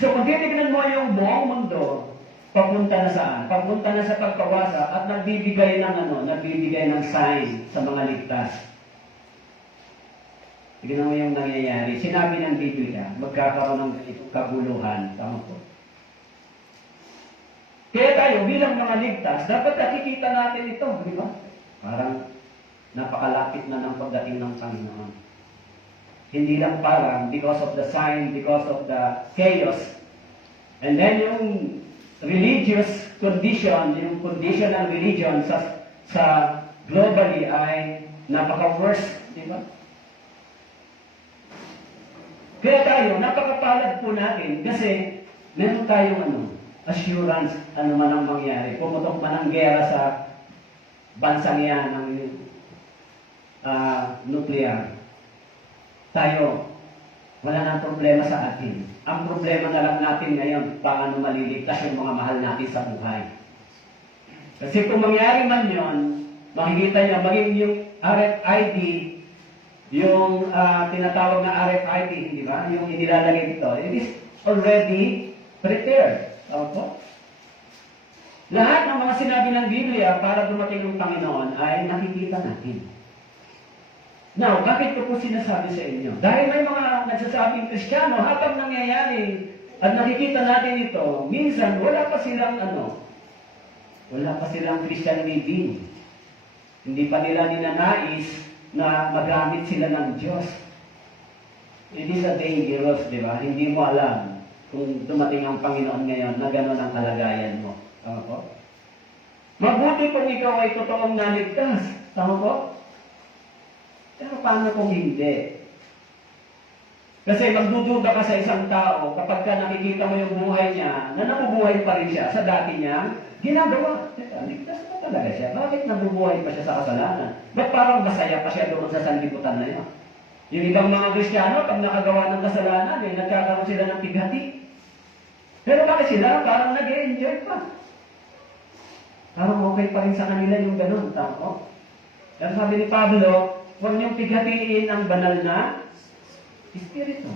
So, kung titignan mo yung buong mundo, papunta na saan? Papunta na sa pagkawasa at nagbibigay ng sign sa mga ligtas. Tignan mo yung nangyayari. Sinabi ng Biblia, magkakaroon ng kaguluhan. Tama po. Kaya tayo, bilang mga ligtas, dapat nakikita natin ito, di ba? Parang napakalapit na ng pagdating ng Panginoon. Hindi lang parang because of the sign, because of the chaos. And then yung religious condition, yung condition ng religion sa globally ay napaka-worse, di ba? Kaya tayo, napakapalad po natin kasi meron tayong assurance ano man ang mangyari. Pumutok man ang gera sa bansang yan ng nuclear. Tayo, wala nang problema sa atin. Ang problema na lang natin ngayon, paano maliligtas yung mga mahal natin sa buhay. Kasi kung mangyari man yon, makikita niyo, maging yung RFID, yung tinatawag na RFID, di ba? Yung inilalagay dito, it is already prepared. Opo. Lahat ng mga sinabi ng Biblia para dumating ang Panginoon ay nakikita natin. Now, bakit ko po sinasabi sa inyo? Dahil may mga nagsasabing Kristiyano, habang nangyayari at nakikita natin ito, minsan wala pa silang Christian living. Hindi pa nila ninanais na magamit sila ng Diyos. It is a dangerous, di ba? Hindi mo alam kung dumating ang Panginoon ngayon na gano'n ang kalagayan mo. Tama po? Mabuti kung ikaw ay totoong naligtas. Tama po? Pero paano kung hindi? Kasi magdududa ka sa isang tao kapag ka nakikita mo yung buhay niya na nabubuhay pa rin siya sa dati niya, ginagawa. Ligtas na talaga siya. Bakit nabubuhay pa siya sa kasalanan? Ba't parang masaya pa siya doon sa sanlibutan na yun? Yung ibang mga Kristiyano, pag nakagawa ng kasalanan, nagkakaroon sila ng pighati. Pero bakit sila parang nag-e-enjoy pa? Parang okay pa rin sa kanila yung ganun. Tama. Pero sabi ni Pablo, huwag niyong pighatiin ang banal na Espiritu.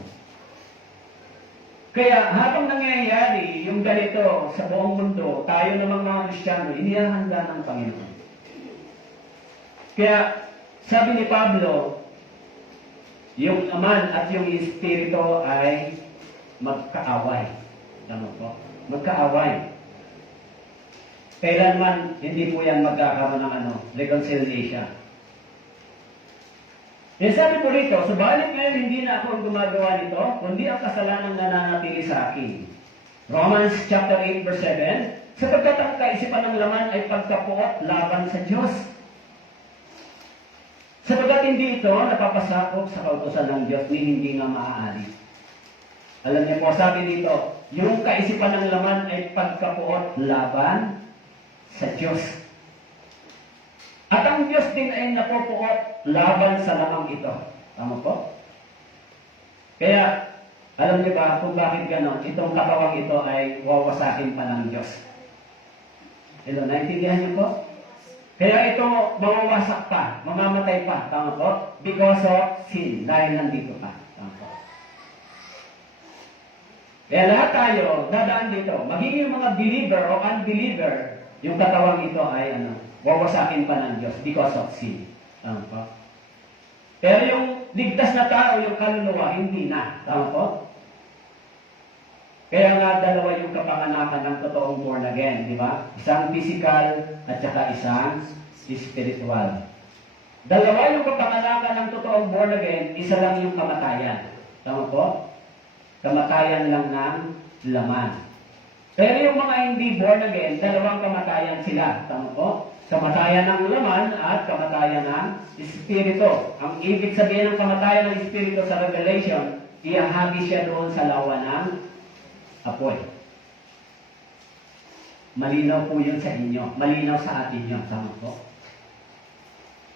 Kaya habang nangyayari yung ganito sa buong mundo, tayo namang mga Kristiyano, inihahanda ng Panginoon. Kaya sabi ni Pablo, yung Aman at yung Espiritu ay magkaaway. Tama po? Magkaaway. Kailanman hindi po yan magkakaroon ng reconciliation. Eh sabi po rito, subalit ngayon hindi na ako ang gumagawa nito, kundi ang kasalanan na nananatili sa akin. Romans chapter 8 verse 7, sapagkat ang kaisipan ng laman ay pagkapuot laban sa Diyos. Sapagkat hindi ito napapasakop sa kautusan ng Diyos ni hindi nga maaari. Alam niyo po, sabi dito, yung kaisipan ng laman ay pagkapuot laban sa Diyos. At ang Diyos din ay napupuot laban sa lamang ito. Tama po? Kaya, alam niyo ba kung bakit ganon? Itong katawang ito ay wawasakin pa ng Diyos. Hello, naintindihan niyo po? Kaya ito mawawasak pa, mamamatay pa. Tama po? Because of sin. Dahil nandito pa. Tama po? Kaya lahat tayo, dadaan dito. Magiging mga believer o unbeliever, yung katawang ito ay wawasakin pa ng Diyos because of sin. Tama po? Pero yung ligtas na tao, yung kaluluwa, hindi na. Tama po? Kaya nga dalawa yung kapanganakan ng totoong born again, di ba? Isang physical at saka isang spiritual. Dalawa yung kapanganakan ng totoong born again, isa lang yung kamatayan. Tama po? Kamatayan lang ng laman. Pero yung mga hindi born again, dalawang kamatayan sila. Tama po? Kamatayan ng laman at kamatayan ng espiritu. Ang ibig sabihin ng kamatayan ng espiritu sa Revelation, iahagi siya doon sa lawa ng apoy. Malinaw po yun sa inyo. Malinaw sa atin yun. Tama po?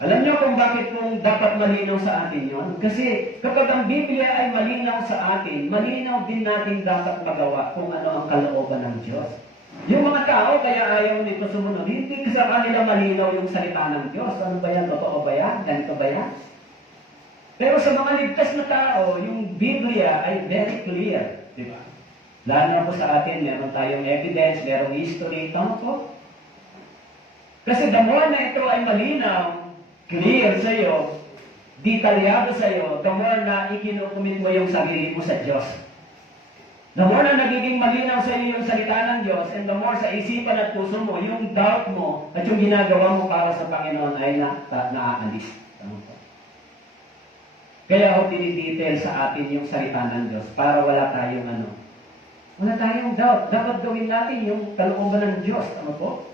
Alam niyo kung bakit kung dapat malinaw sa atin yon? Kasi kapag ang Biblia ay malinaw sa atin, malinaw din natin dapat magawa kung ano ang kalooban ng Diyos. Yung mga tao, kaya ayaw nito sumunod, hindi sa kanila malinaw yung salita ng Diyos. Ano ba yan? Totoo ba yan? Ganito ba yan? Pero sa mga ligtas na tao, yung Biblia ay very clear. Di ba? Lalo na po sa atin, meron tayong evidence, merong history. Tama po? Kasi the more na ito ay malinaw, clear sa iyo, detalyado sa iyo, the more na ikinukumit mo yung sarili mo sa Diyos. The more na nagiging malinaw sa iyo yung salita ng Diyos, and the more sa isipan at puso mo, yung doubt mo at yung ginagawa mo para sa Panginoon ay naaalis. Tama po? Kaya ako dinidetail sa atin yung salita ng Diyos para wala tayong wala tayong doubt. Dapat gawin natin yung kalooban ng Diyos. Tama po?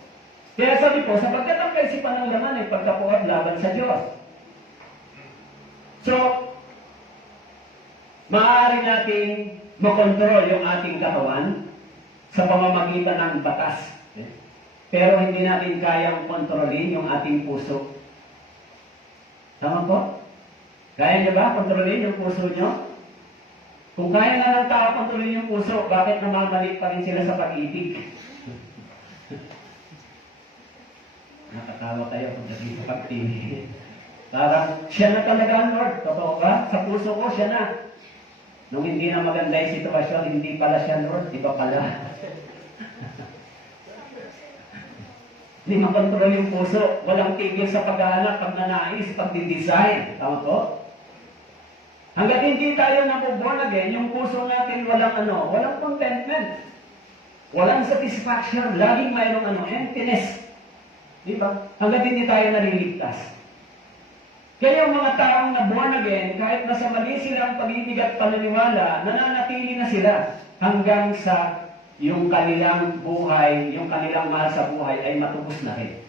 Kaya sabi po, sapagkat ang kaisipan ng laman ay pagkapuat laban sa Diyos. So, maaari nating makontrol yung ating katawan sa pamamagitan ng batas. Pero hindi natin kayang kontrolin yung ating puso. Tama po? Kaya niyo ba kontrolin yung puso niyo? Kung kaya na ng tao kontrolin yung puso, bakit namamalik pa rin sila sa pag-ibig? Nakatawa tayo pagdating sa pag-ibig. Parang, siya na talaga ang Lord. Totoo ba? Sa puso ko, siya na. Nung hindi na maganda yung sitwasyon, hindi pala siya Lord. Iba pala. Hindi makontrol yung puso. Walang tigil sa pag-aanak, pagnanais, pagdidesign. Tama po? Hanggat hindi tayo nabuborn again, yung puso natin walang contentment. Walang satisfaction. Laging mayroong emptiness. Di ba? Hanggat hindi tayo naliligtas. Kaya yung mga taong na born again, kahit nasa mali silang pag-ibig at paniniwala, nananatili na sila hanggang sa yung kanilang buhay, yung kanilang mahal sa buhay ay matubos na rin.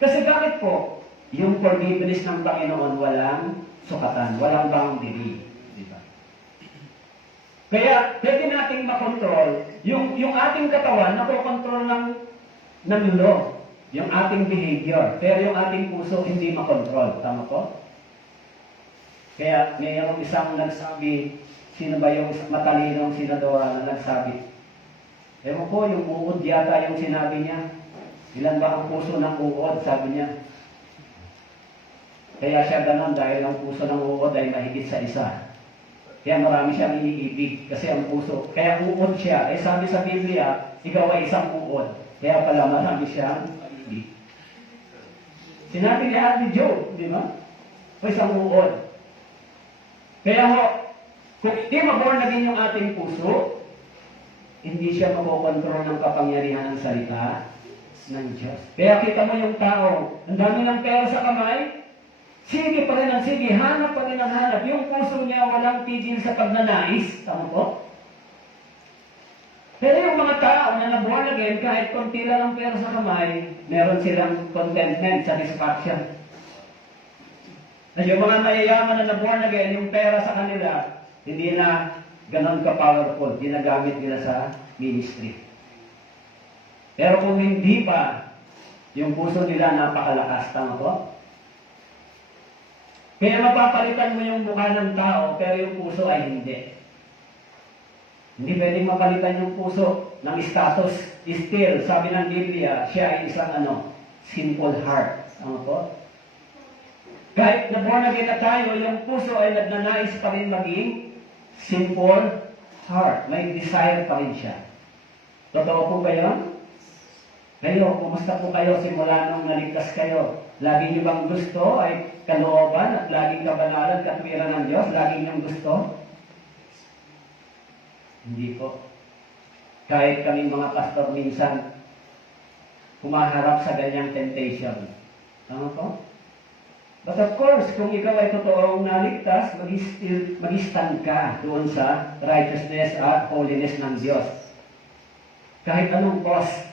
Kasi bakit po? Yung forgiveness ng Panginoon walang sukatan, walang boundary. Diba? Kaya pwede nating makontrol yung ating katawan, nakokontrol ng law, yung ating behavior. Pero yung ating puso hindi makontrol. Tama po? Kaya mayroong isang nagsabi, sino ba yung matalinong senadora na nagsabi? Ewan ko, yung uod yata yung sinabi niya. Ilan ba ang puso ng uod? Sabi niya. Kaya siya ganon dahil ang puso ng uod ay mahigit sa isa. Kaya marami siyang iniibig kasi ang puso. Kaya uod siya. Eh sabi sa Biblia, ikaw ay isang uod. Kaya pala marami siyang pag-ibig. Sinabi niya ni Job, di ba? O isang uod. Kaya ho, kung hindi maborn na din yung ating puso, hindi siya makokontrol ng kapangyarihan ng salita ng Diyos. Kaya kita mo yung tao, ang dami ng pera sa kamay, sige pa rin ang sige, hanap pa rin ang hanap. Yung puso niya walang tigil sa pagnanais. Tama po? Pero yung mga tao na na-born again, kahit konti lang ang pera sa kamay, meron silang contentment, satisfaction. At yung mga mayayaman na na-born again, yung pera sa kanila, hindi na ganon ka-powerful, ginagamit nila sa ministry. Pero kung hindi pa, yung puso nila napakalakas. Tama po? Kaya mapapalitan mo yung mukha ng tao, pero yung puso ay hindi. Hindi pwedeng mapalitan yung puso ng status. Still, sabi ng Biblia, siya ay isang simple heart. Tama po? Kahit na born again na tayo, yung puso ay nagnanais pa rin maging simple heart. May desire pa rin siya. Totoo po ba yun? Kayo, kumusta po kayo simula nung naligtas kayo? Lagi niyo bang gusto ay kalooban at laging kabanalan, katwiran ng Diyos? Lagi niyong gusto? Hindi po. Kahit kaming mga pastor minsan, humaharap sa ganyang temptation. Tama po? But of course, kung ikaw ay totoong naligtas, mag-stand ka doon sa righteousness at holiness ng Diyos. Kahit anong cost.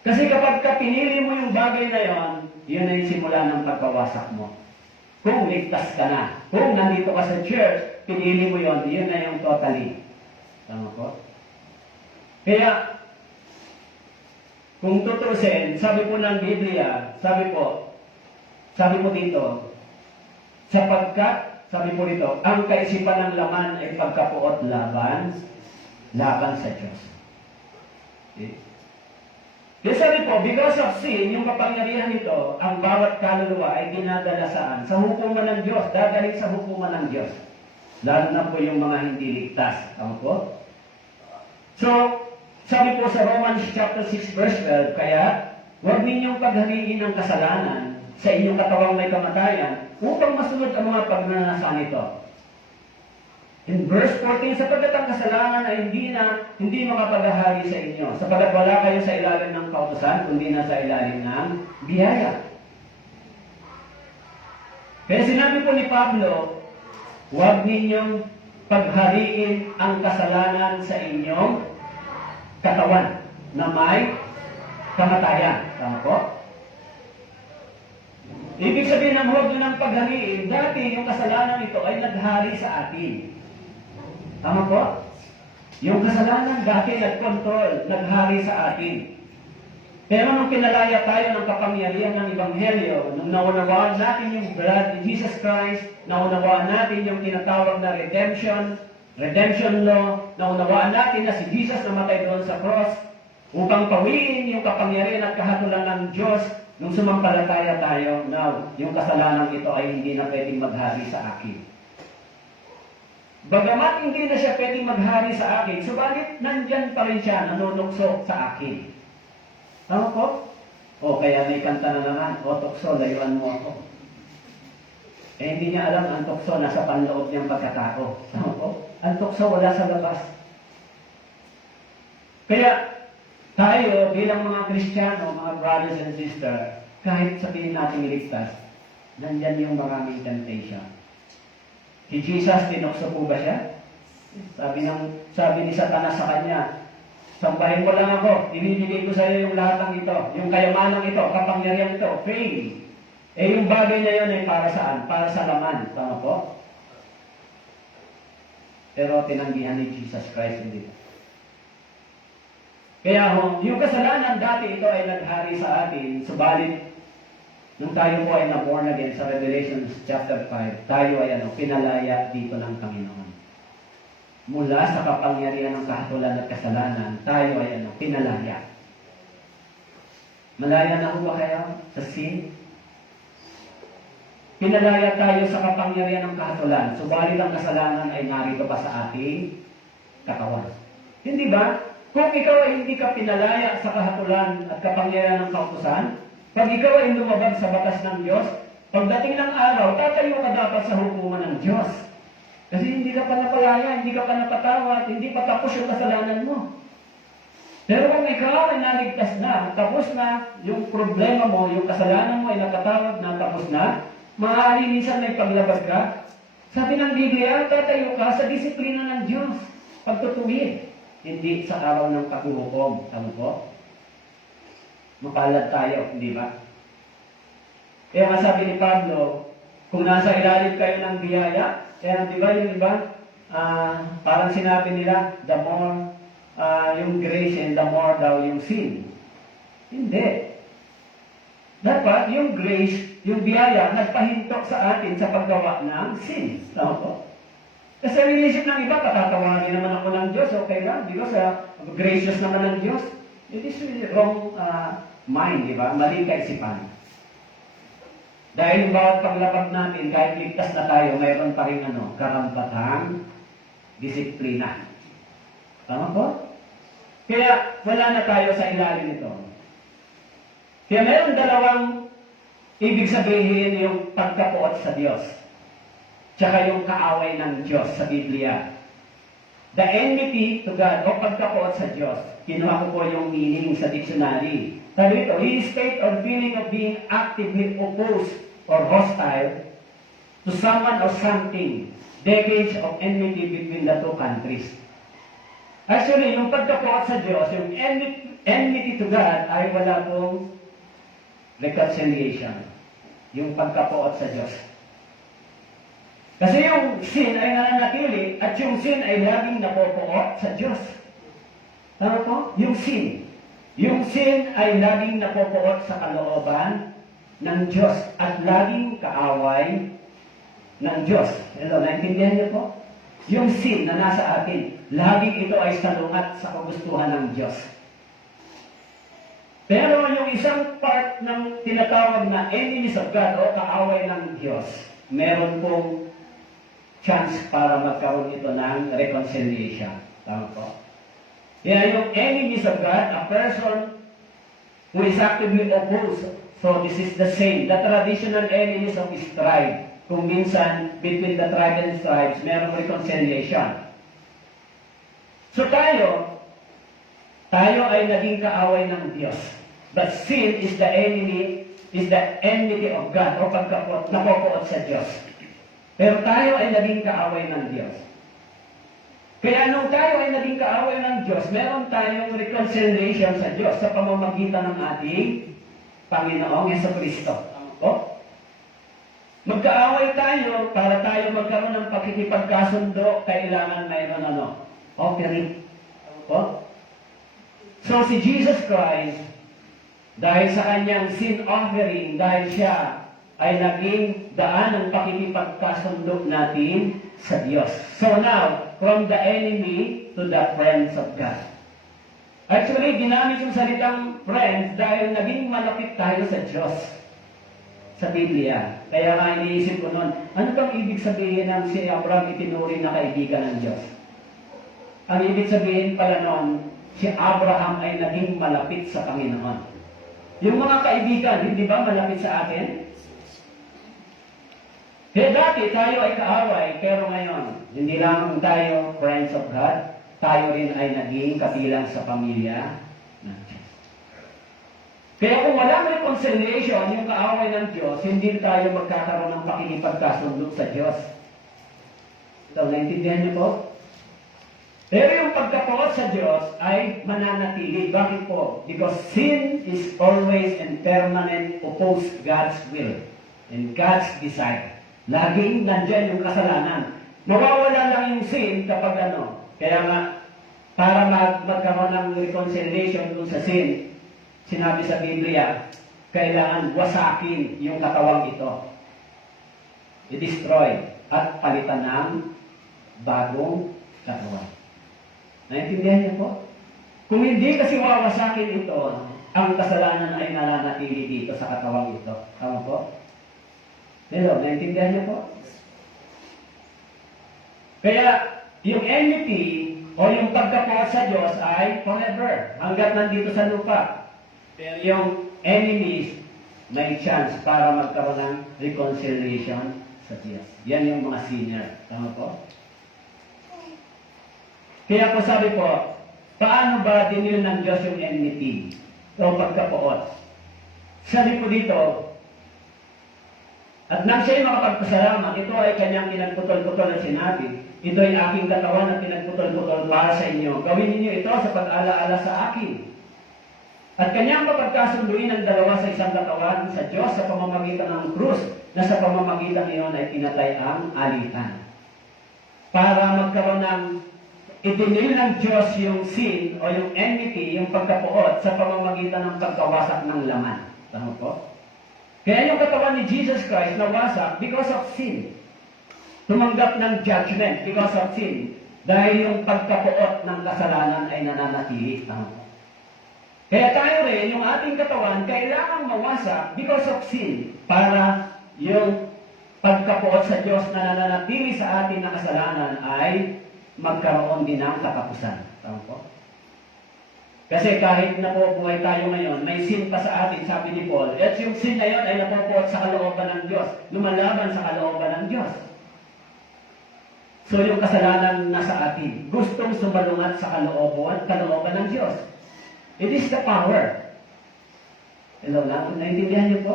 Kasi kapag pinili mo yung bagay na yon, yun ay simula ng pagkawasak mo. Kung ligtas ka na, kung nandito ka sa church, pinili mo yon, yun na yung totally. Tama po? Kaya, kung tutusin, sabi po ng Biblia, sabi po dito, sapagkat, sabi po dito, ang kaisipan ng laman ay pagkapuot laban sa Diyos. Okay? Kaya sabi po, because of sin, yung kapangyarihan nito, ang bawat kaluluwa ay dinadala saan? Sa hukuman ng Diyos, dadaling sa hukuman ng Diyos. Lalo na po yung mga hindi ligtas. Tama po? So, sabi po sa Romans chapter 6 verse 12, kaya huwag ninyong paghaliin ang kasalanan sa inyong katawang may kamatayan upang masunod ang mga pagnanasa nito. In verse 14, sapagkat ang kasalanan ay hindi makapaghahari sa inyo, sapagkat wala kayo sa ilalim ng kautusan, kundi na sa ilalim ng biyaya. Kaya sinabi po ni Pablo, huwag ninyong paghariin ang kasalanan sa inyong katawan na may kamatayan. Tama po? Ibig sabihin ng huwag nyo ng paghariin, dati yung kasalanan ito ay naghari sa atin. Tama po? Yung kasalanan dati nagkontrol, naghari sa atin. Pero nung pinalaya tayo ng kapangyarihan ng Ebanghelyo, nung naunawaan natin yung blood ni Jesus Christ, naunawaan natin yung tinatawag na redemption law, naunawaan natin na si Jesus namatay doon sa cross upang pawiin yung kapangyarihan at kahatulan ng Diyos. Nung sumampalataya tayo, now, yung kasalanan ito ay hindi na pwedeng maghari sa akin. Bagamat hindi na siya pwedeng maghari sa akin, subalit nandyan pa rin siya, nanunukso sa akin. Tama po? O kaya may kanta na naman, o tukso, layuan mo ako. Eh hindi niya alam, ang tukso nasa panloob niyang pagkatao. Tama po? Ang tukso wala sa labas. Kaya tayo bilang mga Kristiyano, mga brothers and sisters, kahit sabihin natin ligtas, nandyan yung maraming temptation. Si Jesus, tinukso po ba siya? Sabi ni Satanas sa kanya, sambahin mo lang ako, ibibigay ko sa iyo yung lahat ng ito, yung kayamanan ito, kapangyarihan ito, fame. Eh yung bagay na yun ay para saan? Para sa laman. Tama po? Pero tinanggihan ni Jesus Christ hindi. Kaya yung kasalanan dati ito ay naghari sa atin, subalit nung tayo po ay na-born again sa Revelation chapter 5, tayo ay pinalaya dito ng Panginoon. Mula sa kapangyarihan ng kahatulan at kasalanan, tayo ay pinalaya. Malaya na ba kaya sa sin? Pinalaya tayo sa kapangyarihan ng kahatulan, subalit ang kasalanan ay narito pa sa ating katawan. Hindi ba? Kung ikaw ay hindi ka pinalaya sa kahatulan at kapangyarihan ng kautusan, pag ikaw ay lumabag sa batas ng Diyos, pagdating ng araw, tatayo ka dapat sa hukuman ng Diyos. Kasi hindi ka pa napalaya, hindi ka pa napatawad, hindi pa tapos yung kasalanan mo. Pero kung ikaw ay naligtas na, tapos na yung problema mo, yung kasalanan mo ay nakatawad na, tapos na, maaari minsan may paglabag ka. Sabi ng Biblia, tatayo ka sa disiplina ng Diyos. Pagtutuwid. Hindi sa araw ng paghuhukom. Tama po? Mapalad tayo, hindi ba? Kaya nga sabi ni Pablo, kung nasa ilalim kayo ng biyaya, kaya di ba yung iba, parang sinabi nila, the more yung grace and the more daw yung sin. Hindi. Dapat yung grace, yung biyaya, nagpahinto sa atin sa paggawa ng sin. Tama po? Kasi ang inisip ng iba, patatawagin naman ako ng Diyos, okay lang, because gracious naman ng Diyos. It is really wrong mind, di ba? Maling kaisipan. Dahil bawat paglabag natin, kahit ligtas na tayo, mayroon pa rin karampatang disiplina. Tama po? Kaya wala na tayo sa ilalim nito. Kaya mayroon dalawang ibig sabihin yung pagkapuot sa Diyos. Tsaka yung kaaway ng Diyos sa Biblia. The enmity to God o pagkapuot sa Diyos. Kinuha ko po yung meaning sa dictionary. Sabi ito, his state or feeling of being actively opposed or hostile to someone or something. Decades of enmity between the two countries. Actually, yung pagkapuot sa Diyos, yung enmity to God ay wala pong reconciliation. Yung pagkapuot sa Diyos. Kasi yung sin ay nananatili at yung sin ay laging napopuot sa Diyos. Tama po? Yung sin. Yung sin ay laging napopoot sa kalooban ng Diyos at laging kaaway ng Diyos. Hello, naintindihan niyo po? Yung sin na nasa atin, laging ito ay salungat sa kagustuhan ng Diyos. Pero yung isang part ng tinatawag na enemies of God o kaaway ng Diyos, meron pong chance para magkaroon ito ng reconciliation. Tama po? Kaya yung enemies of God, a person who is actively opposed. So this is the same. The traditional enemies of his tribe. Kung minsan, between the tribe and tribes, merong reconciliation. So tayo ay naging kaaway ng Diyos. But sin is the enmity of God o napopoot sa Diyos. Pero tayo ay naging kaaway ng Diyos. Kaya nung tayo ay naging kaaway ng Diyos, meron tayong reconciliation sa Diyos sa pamamagitan ng ating Panginoong Jesucristo. O? Magkaaway tayo para tayo magkaroon ng pakikipagkasundo, kailangan mayroon offering. O? So si Jesus Christ, dahil sa kanyang sin offering, dahil siya ay naging daan ng pakikipagkasundo natin sa Diyos. So now, from the enemy to the friends of God. Actually, ginamit yung salitang friends dahil naging malapit tayo sa Diyos sa Biblia. Kaya nga iniisip ko noon, ano bang ibig sabihin ng si Abraham itinuring na kaibigan ng Diyos? Ang ibig sabihin pala noon, si Abraham ay naging malapit sa Panginoon. Yung mga kaibigan, hindi ba malapit sa atin? Kaya dati tayo ay kaaway, pero ngayon, hindi lang tayo friends of God, tayo rin ay naging kabilang sa pamilya ng Diyos. Kaya kung walang reconciliation, yung kaaway ng Diyos, hindi tayo magkakaroon ng pakikipagkasundo sa Diyos. So, naintindihan niyo po? Pero yung pagkapoot sa Diyos ay mananatili. Bakit po? Because sin is always and permanent opposed God's will and God's desire. Laging nandyan yung kasalanan. Mawawala lang yung sin kapag Kaya nga, para magkaroon ng reconciliation dun sa sin, sinabi sa Biblia, kailangan wasakin yung katawang ito. I-destroy at palitan ng bagong katawan. Naintindihan niyo po? Kung hindi kasi wawasakin ito, ang kasalanan ay nananatili dito sa katawang ito. Tama po? Hello, naintindihan niyo po? Kaya, yung enmity o yung pagkapoot sa Diyos ay forever, hanggat nandito sa lupa. Pero yung enemies, may chance para magkaroon ng reconciliation sa Diyos. Yan yung mga senior. Tama po? Kaya po sabi po, paano ba dinil ng Diyos yung enmity o pagkapoot? Sabi po dito, at nang siya'y makapagpasalamat, ito ay kanyang pinagputol-putol na sinabi, ito ay aking katawan na pinagputol-putol para sa inyo. Gawin ninyo ito sa pag-alaala sa akin. At kanyang mapagkasunduin ang dalawa sa isang katawan sa Diyos sa pamamagitan ng krus, na sa pamamagitan iyon ay pinatay ang alitan. Para magkaroon ng itinil ng Diyos yung sin o yung enmity, yung pagkapuot sa pamamagitan ng pagkawasak ng laman. Tama po? Kaya yung katawan ni Jesus Christ nawasak because of sin. Tumanggap ng judgment because of sin. Dahil yung pagkapuot ng kasalanan ay nananatili. Tama po? Kaya tayo rin, yung ating katawan, kailangang mawasak because of sin para yung pagkapuot sa Diyos na nananatili sa atin na kasalanan ay magkaroon din ng katapusan. Tama po? Kasi kahit napupuhay tayo ngayon, may sin pa sa atin, sabi ni Paul, at yung sin na yun ay napupuot sa kalooban ng Diyos, lumalaban sa kalooban ng Diyos. So yung kasalanan na sa atin, gustong sumalungat sa kalooban ng Diyos. It is the power. Hello lang, naintindihan niyo po?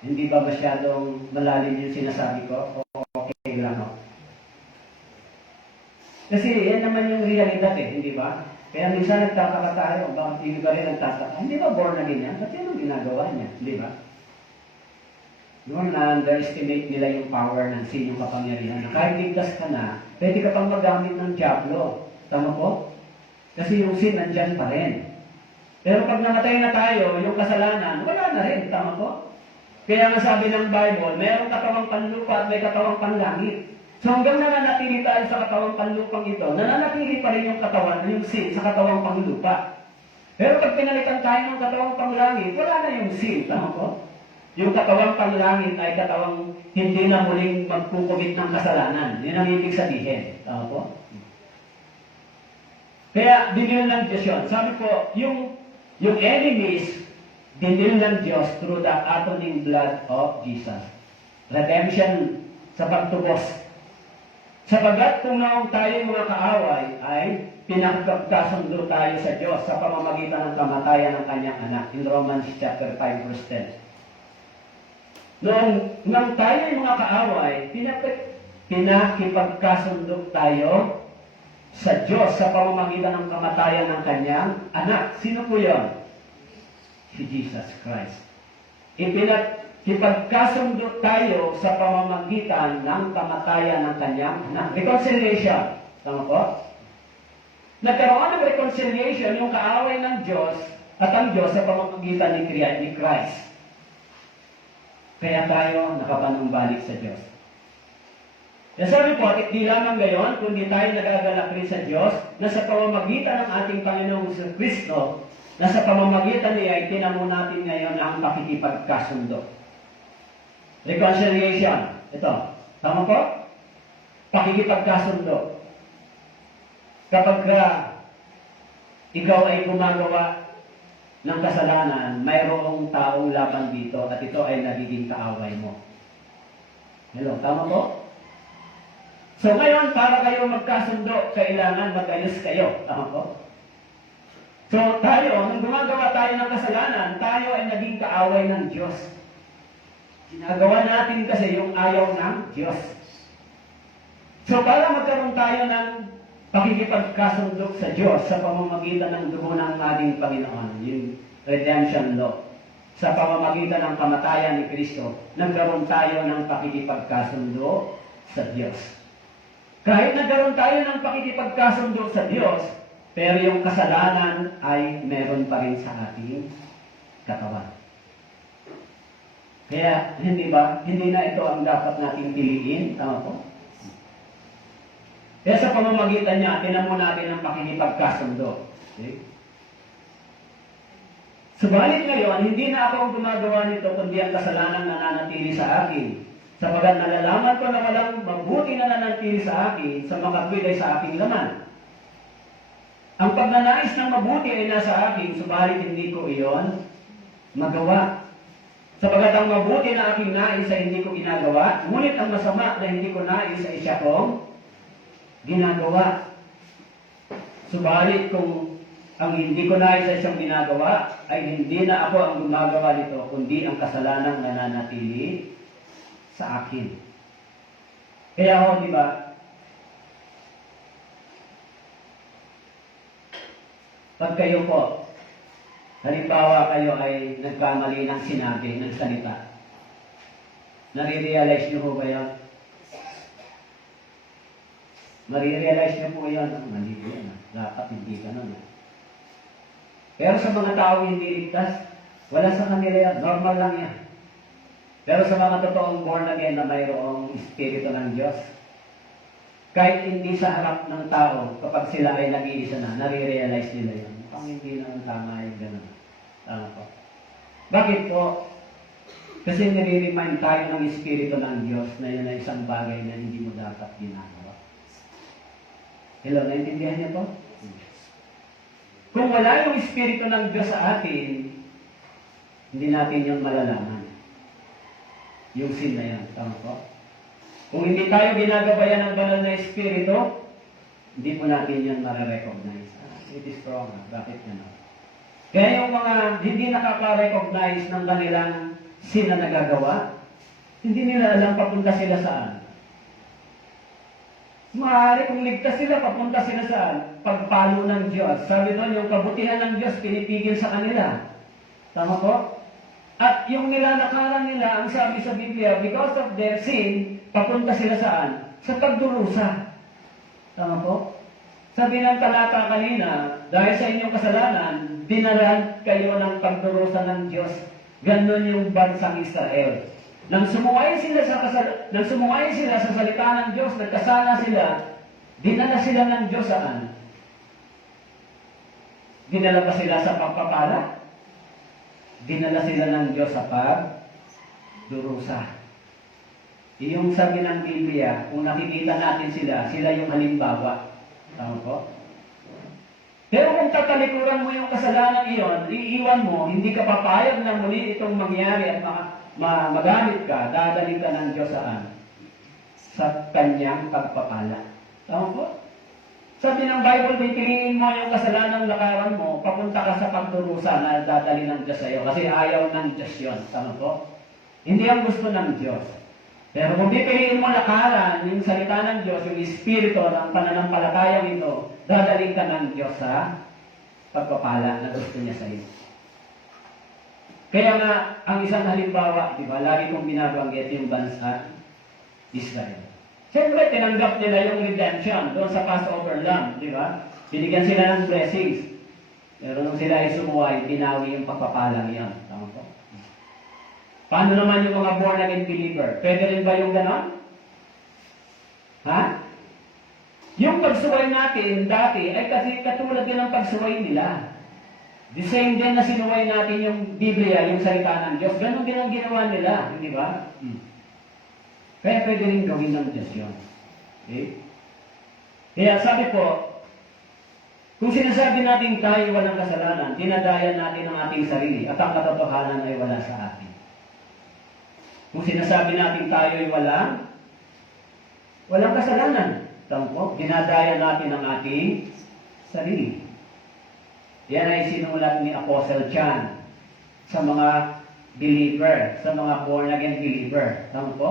Hindi ba masyadong malalim yung sinasabi ko? O okay lang ako? Kasi yan naman yung realidad hindi ba? Kaya minsan nagtataka tayo, bakit hindi ba rin nagtataka? Hindi ba born again yan? Kasi anong ginagawa niya? Hindi ba? Doon na-underestimate nila yung power ng sin, yung kapangyarihan. Kahit ligtas ka na, pwede ka pang magamit ng diablo. Tama po? Kasi yung sin nandyan pa rin. Pero pag namatay na tayo, yung kasalanan, wala na rin. Tama po? Kaya nga sabi ng Bible, mayroong katawang panlupa at may katawang panlangit. So hanggang nananatili tayo sa katawang panlupang ito, nananatili pa rin yung katawan, yung sin, sa katawang panlupa. Pero pag pinalitan tayo ng katawang panglangit, wala na yung sin. Tama po? Yung katawang panlangit ay katawang hindi na muling magkukumit ng kasalanan. Yun ang ibig sabihin. Tama po? Kaya, dinil ng Diyos yun. Sabi po, yung enemies, dinil ng Diyos through the atoning blood of Jesus. Redemption sa pagtubos. Sapagat kung naong tayo mga kaaway ay pinagkasundo tayo sa Diyos sa pamamagitan ng kamatayan ng kanyang anak. In Romans chapter 5 verse 10. Nung tayo mga kaaway, pinakipagkasundo tayo sa Diyos sa pamamagitan ng kamatayan ng kanyang anak. Sino po yun? Si Jesus Christ. Ipagkasundo tayo sa pamamagitan ng kamatayan ng kanyang anak. Reconciliation. Tama po? Nagkaroon ng reconciliation yung kaaway ng Diyos at ang Diyos sa pamamagitan ni Christ. Kaya tayo nakapanumbalik sa Diyos. Kaya sabi po, at di lamang gayon, kundi tayo nagagalak rin sa Diyos na sa pamamagitan ng ating Panginoong Kristo, na sa pamamagitan niya ay tinamo natin ngayon ang pakikipagkasundo. Reconciliation. Ito. Tama po? Pakikipagkasundo. Kapag ikaw ay gumagawa ng kasalanan, mayroong taong laban dito at ito ay nagiging kaaway mo. Hello, tama po? So ngayon, para kayo magkasundo, kailangan mag-ayos kayo. Tama po? So tayo, nung gumagawa tayo ng kasalanan, tayo ay naging kaaway ng Diyos. Ginagawa natin kasi yung ayaw ng Diyos. So para magkaroon tayo ng pakikipagkasundo sa Diyos sa pamamagitan ng dugo ng ating Panginoon, yung redemption law, sa pamamagitan ng kamatayan ni Kristo, nagkaroon tayo ng pakikipagkasundo sa Diyos. Kahit nagkaroon tayo ng pakikipagkasundo sa Diyos, pero yung kasalanan ay meron pa rin sa ating katawan. Kaya, hindi ba? Hindi na ito ang dapat nating piliin. Tama po? Kaya sa pamamagitan niya, tinamo natin ang pakikipagkasundo. Okay? Subalit ngayon, hindi na ako ang gumagawa nito, kundi ang kasalanan na nananatili sa akin. Sapagat nalalaman ko na walang mabuti na nananatili sa akin, sa makatwid ay sa aking laman. Ang pagnanais ng mabuti ay nasa akin, subalit hindi ko iyon magawa. Sapagat ang mabuti na aking nais ay hindi ko ginagawa, ngunit ang masama na hindi ko nais ay siya kong ginagawa. Subalit kung ang hindi ko nais ay siyang ginagawa, ay hindi na ako ang gumagawa nito, kundi ang kasalanang nananatili sa akin. Kaya ho, di ba, pag kayo po, halimbawa kayo ay nagkamali ng sinabi, ng salita. Nare-realize niyo po ba yan? Nare-realize niyo po yan? Mali po yan. Dapat hindi ganun. Pero sa mga taong hindi ligtas, wala sa kanila yan. Normal lang yan. Pero sa mga totoong born again na mayroong Espiritu ng Diyos, kahit hindi sa harap ng tao, kapag sila ay nag-iisa na, nare-realize nila yun. Mukhang hindi naman tama yung gano'n. Tama po. Bakit po? Kasi nire-remind tayo ng Espiritu ng Diyos na yun ay isang bagay na hindi mo dapat ginagawa. Hello, naintindihan niyo po? Kung wala yung Espiritu ng Diyos sa atin, hindi natin yung malalaman. Yung sin na yan. Tama po? Kung hindi tayo ginagabayan ng banal na Espiritu, hindi po natin yan marirecognize. It is wrong. Bakit yan? Kaya yung mga hindi nakaka-recognize ng kanilang sin na nagagawa, hindi nila alam papunta sila saan. Maaari kung ligtas sila, papunta sila saan? Pagpalo ng Diyos. Sabi doon, yung kabutihan ng Diyos pinipigil sa kanila. Tama po? At yung nilalakaran nila, ang sabi sa Biblia, because of their sin, papunta sila saan? Sa pagdurusa. Tama po? Sabi ng talata kanina, dahil sa inyong kasalanan, dinarahan kayo ng pagdurusa ng Diyos. Ganon yung bansang Israel. Nang sumuway sila sa salita ng Diyos, nagkasala sila, dinala sila ng Diyos saan? Dinala ba sila sa pagpapala? Dinala sila ng Diyos sa pagdurusa. Yung sabi ng Biblia, kung nakikita natin sila yung halimbawa. Tama po? Pero kung tatalikuran mo yung kasalanan iyon, iiwan mo, hindi ka papayag na muli itong mangyari at magamit ka, dadalhin ka ng Diyos saan? Sa kanyang pagpapala. Tama po? Sabi ng Bible, pipiliin mo yung kasalanang lakaran mo, papunta ka sa pagdurusa na dadalhin ng Diyos sa iyo. Kasi ayaw ng Diyos yun. Tama po? Hindi ang gusto ng Diyos. Pero kung pipiliin mo lakaran, yung salita ng Diyos, yung Espiritu, ang pananampalatayang ito, dadalhin ka ng Diyos sa pagpapala na gusto niya sa iyo. Kaya nga, ang isang halimbawa, di ba, lagi kong binabanggit yung bansa Israel. Siyempre, tinanggap nila yung redemption doon sa Passover Lamb, di ba? Binigyan sila ng blessings. Pero nung sila ay sumuway, binawi yung pagpapala niya. Tama po? Paano naman yung mga born-again believer? Pwede rin ba yung ganon? Ha? Yung pagsuway natin dati ay kasi katulad din ng pagsuway nila. The same din na sinuway natin yung Biblia, yung salita ng Diyos. Ganon din ang ginawa nila, di ba? Kaya pwede rin gawin ng Diyos yun. Okay? Kaya sabi po, kung sinasabi natin tayo walang kasalanan, dinadaya natin ang ating sarili at ang katotohanan ay wala sa atin. Kung sinasabi natin tayo ay walang kasalanan, tamo, dinadaya natin ang ating sarili. Yan ay sinulat ni Apostle John sa mga believer, sa mga born-again believer. Tamo po?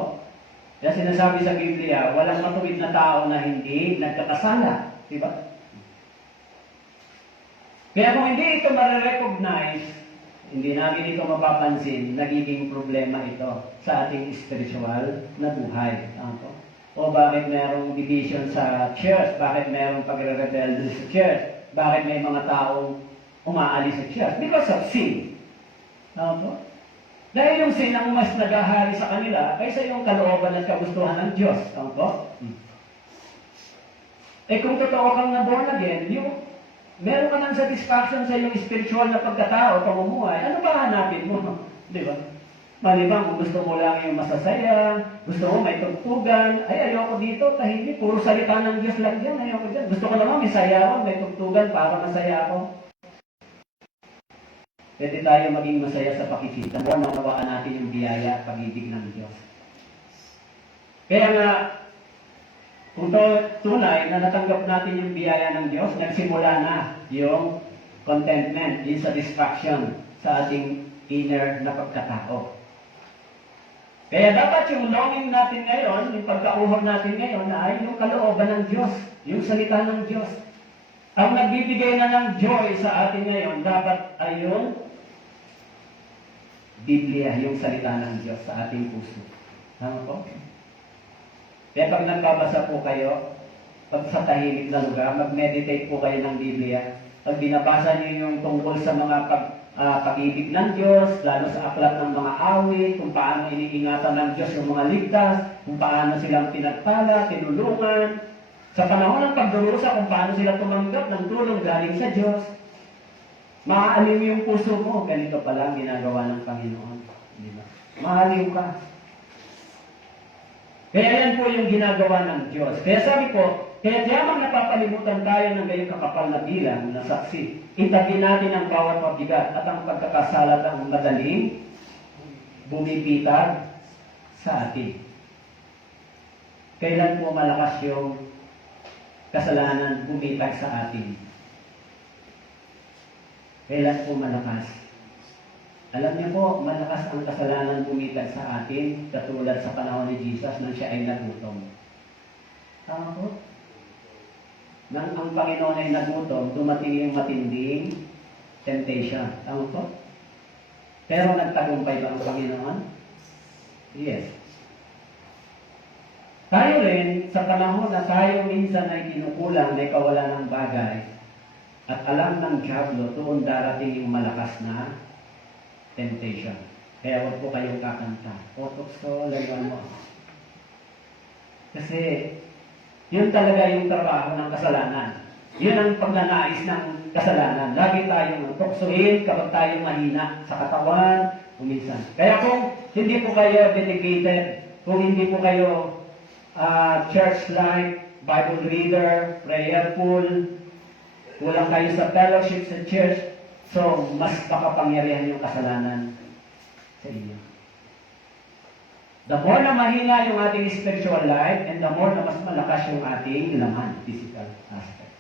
Kaya sinasabi sa Biblia, walang matuwid na tao na hindi nagkakasala. Diba? Kaya kung hindi ito ma-recognize, hindi natin ito mapapansin, nagiging problema ito sa ating spiritual na buhay. Tama? O bakit mayroong division sa church? Bakit mayroong pagre-rebelde sa church? Bakit may mga taong umaalis sa church? Because of sin. Tama po? Dahil yung sin ang mas nagahari sa kanila kaysa yung kalooban at kagustuhan ng Diyos. Tama po? Eh kung totoo kang na born again, meron ka ng satisfaction sa iyong spiritual na pagkatao, pamumuhay, ano ba hanapin mo? Di ba? Malibang, kung gusto mo lang yung masasaya, gusto mo may tugtugan, ay ayoko dito, tahimik, puro salita ng Diyos lang yan, ayoko dyan. Gusto ko naman may sayawan, may tugtugan, para masaya ako. Pwede tayo maging masaya sa pakikita. Kung nawawaan natin yung biyaya at pag-ibig ng Diyos. Kaya nga, kung tunay na natanggap natin yung biyaya ng Diyos, nagsimula na yung contentment, yung satisfaction sa ating inner na pagkatao. Kaya dapat yung longing natin ngayon, yung pagkauhod natin ngayon, ay yung kalooban ng Diyos, yung salita ng Diyos. Ang nagbibigay na ng joy sa atin ngayon, dapat ay yung Biblia, yung salita ng Diyos sa ating puso. Tama po? Kaya pag nagbabasa po kayo, pag sa tahimik na lugar, mag-meditate po kayo ng Biblia. Pag binabasa niyo yung tungkol sa mga pag-ibig ng Diyos, lalo sa aklat ng mga awit, kung paano iniingatan ng Diyos yung mga ligtas, kung paano silang pinagpala, tinulungan, sa panahon ng pagdurusa, kung paano sila tumanggap ng tulong galing sa Diyos, maaalim yung puso mo, ganito pala ang ginagawa ng Panginoon. Di ba? Maaliw ka. Kaya yan po yung ginagawa ng Diyos. Kaya sabi ko, kaya tiyamang napapalimutan tayo ng gayong kakapal na bilang na saksi. Itabi natin ang bawat pabigat at ang pagkakasalat ang madaling bumibitag sa atin. Kailan po malakas yung kasalanan bumitag sa atin? Kailan po malakas? Alam niyo po, malakas ang kasalanan bumitag sa atin, katulad sa panahon ni Jesus nang siya ay nagutom. Tama po? Nang ang Panginoon ay nagutom, dumating yung matinding temptation. Tama po? Pero nagtagumpay ba ang Panginoon? Yes. Tayo rin, sa panahon na tayo minsan ay kinukulang, may kawalan ng bagay, at alam ng Diablo, doon darating yung malakas na temptation. Kaya huwag po kayong kakanta. Otokso, layuan mo. Kasi, yun talaga yung trabaho ng kasalanan. Yun ang pagnanais ng kasalanan. Lagi tayong tuksuhin kapag tayo mahina sa katawan, umisan. Kaya kung hindi po kayo dedicated, kung hindi po kayo church-like, Bible reader, prayerful, kulang kayo sa fellowship sa church, so mas makapangyarihan yung kasalanan sa inyo. The more na mahina yung ating spiritual life, and the more na mas malakas yung ating laman, physical aspect.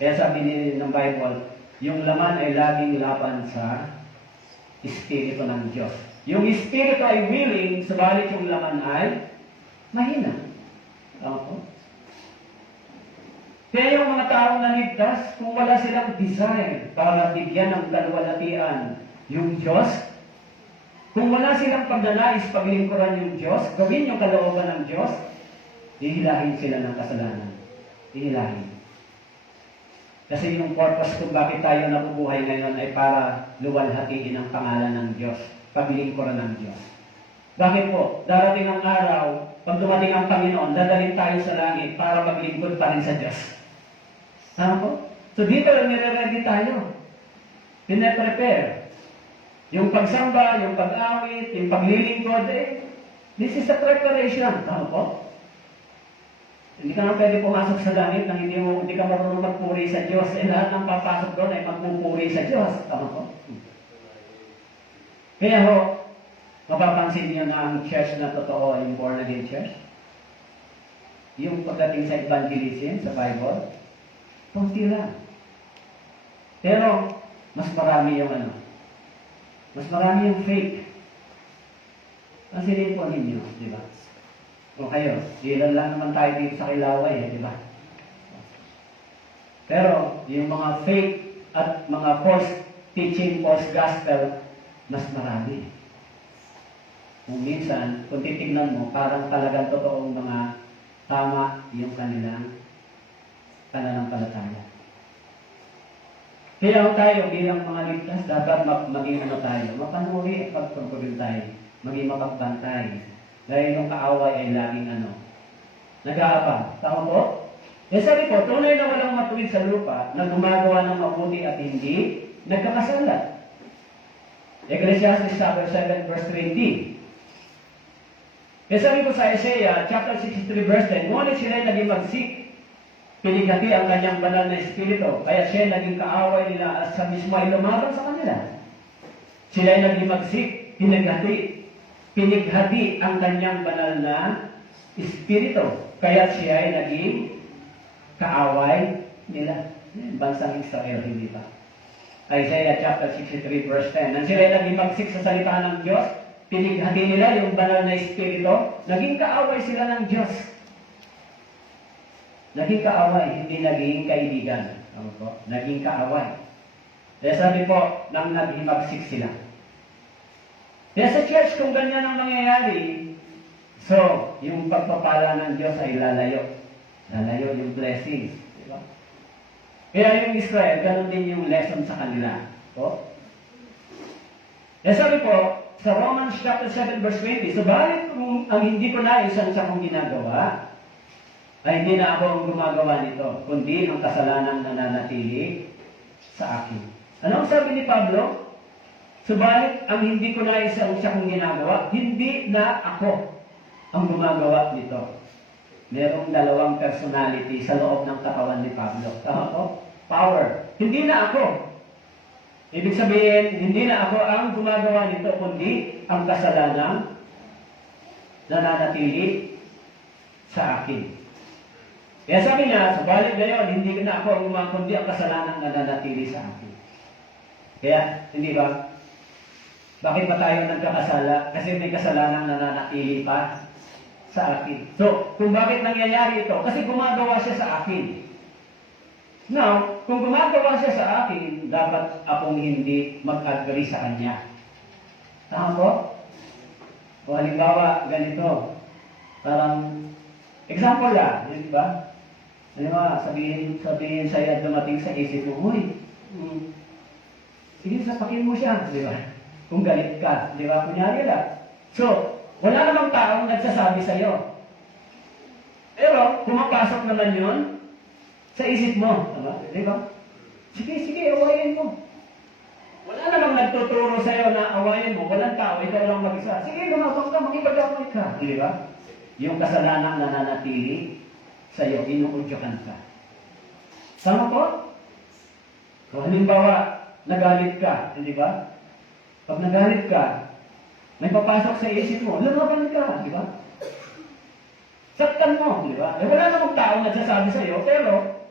Kaya sabi ng Bible, yung laman ay laging laban sa Espiritu ng Diyos. Yung Espiritu ay willing, subalit yung laman ay mahina. Tama po? Kaya yung mga tao na ligtas, kung wala silang desire para bigyan ng kalwalatian yung Diyos, kung wala silang pagnanais paglingkuran yung Diyos, gawin yung kalooban ng Diyos, hihilahin sila ng kasalanan. Hihilahin. Kasi yung purpose kung bakit tayo nabubuhay ngayon ay para luwalhatiin ang pangalan ng Diyos, paglingkuran ng Diyos. Bakit po? Darating ang araw, pag dumating ang Panginoon, dadalhin tayo sa langit para maglingkod pa rin sa Diyos. Tama po? So dito lang nire-ready tayo. Pine-prepare. Yung pagsamba, yung pag-awit, yung paglilingkod, this is a preparation. Tama po? Hindi ka na pwede pumasok sa langit nang hindi ka marunong magpuri sa Diyos. Lahat ng papasok doon ay magpupuri sa Diyos. Tama po? Kaya ho, mapapansin niyo na ang church na totoo, yung born-again church, yung pagdating sa evangelism, sa Bible, kunti lang. Pero, mas marami yung mas marami yung fake. Pansinin po ninyo, di ba? O kayo, ilan lang naman tayo dito sa Kilaway, di ba? Pero, yung mga fake at mga false teaching, false gospel, mas marami. Kung minsan, kung titignan mo, parang talagang totoong mga tama yung kanilang pananampalataya. Kaya tayo bilang mga ligtas, dapat maging tayo, mapanuri at magpagpagin tayo, maging mapagbantay. Dahil yung kaaway ay laging nag-aabang. Tama po? Sabi po, tunay na walang matuwid sa lupa na gumagawa ng mabuti at hindi nagkakasala. Ecclesiastes chapter 7 verse 20. Sabi po sa Isaiah chapter 63 verse 10, ngunit sila'y naging magsik, pinighati ang kanyang banal na espiritu, kaya siya naging kaaway nila at sa mismo ay lumaban sa kanila. Sila'y naging magsik, pinighati ang kanyang banal na espiritu, kaya siya ay naging kaaway nila. Bansang Israel, hindi ba? Isaiah chapter 63 verse 10. Nang sila'y naging magsik sa salita ng Diyos, pinighati nila yung banal na espiritu, naging kaaway sila ng Diyos. Naging kaaway, hindi naging kaibigan. Naging kaaway. Kaya sabi po, nang naghimagsik sila. Kaya sa church, kung ganyan ang mangyayari, so, yung pagpapala ng Diyos ay lalayo. Lalayo yung blessings. Diba? Kaya yung Israel, ganun din yung lesson sa kanila. Kaya sabi po, sa Romans chapter 7 verse 20, subalit kung ang hindi ko naisan sa kong ginagawa, ay hindi na ako ang gumagawa nito, kundi ang kasalanan na nananatili sa akin. Ano ang sabi ni Pablo? Subalit ang hindi ko naisan sa kong ginagawa, hindi na ako ang gumagawa nito. Merong dalawang personality sa loob ng katawan ni Pablo. Tama po? Power. Hindi na ako. Ibig sabihin, hindi na ako ang gumagawa nito, kundi ang kasalanan na nananatili sa akin. Kaya sabi niya, subalit ngayon, hindi na ako ang gumagawa, kundi ang kasalanan na nananatili sa akin. Kaya, hindi ba? Bakit ba tayo nagkakasala? Kasi may kasalanan na nananatili pa sa akin. So, kung bakit nangyayari ito? Kasi gumagawa siya sa akin. Now, kung gumagawa siya sa akin, dapat akong hindi mag-agree sa kanya. Tama po? O halimbawa, ganito. Parang Example lang, di ba? Ano ba, sabihin sa'yo dumating sa isip mo, uy, sige, sapakin mo siya, di ba? Kung galit ka, di ba? Kunyari lang. So, wala namang taong nagsasabi sa'yo. Pero, pumapasok naman yun sa isip mo, di ba? Sige, sige, awayin mo. Wala namang nagtuturo sa'yo na awayin mo, walang tao, ikaw lang mag-isa. Sige, lumapang ka, makipag-away ka, di ba? Yung kasalanan na nanatili sa'yo, inuudyakan ka. Tama po? Kung halimbawa, nagalit ka, di ba? Pag nagalit ka, may papasok sa isip mo, lumaban ka, di ba? Saktan mo, di ba? Wala namang tao nagsasabi sa'yo, pero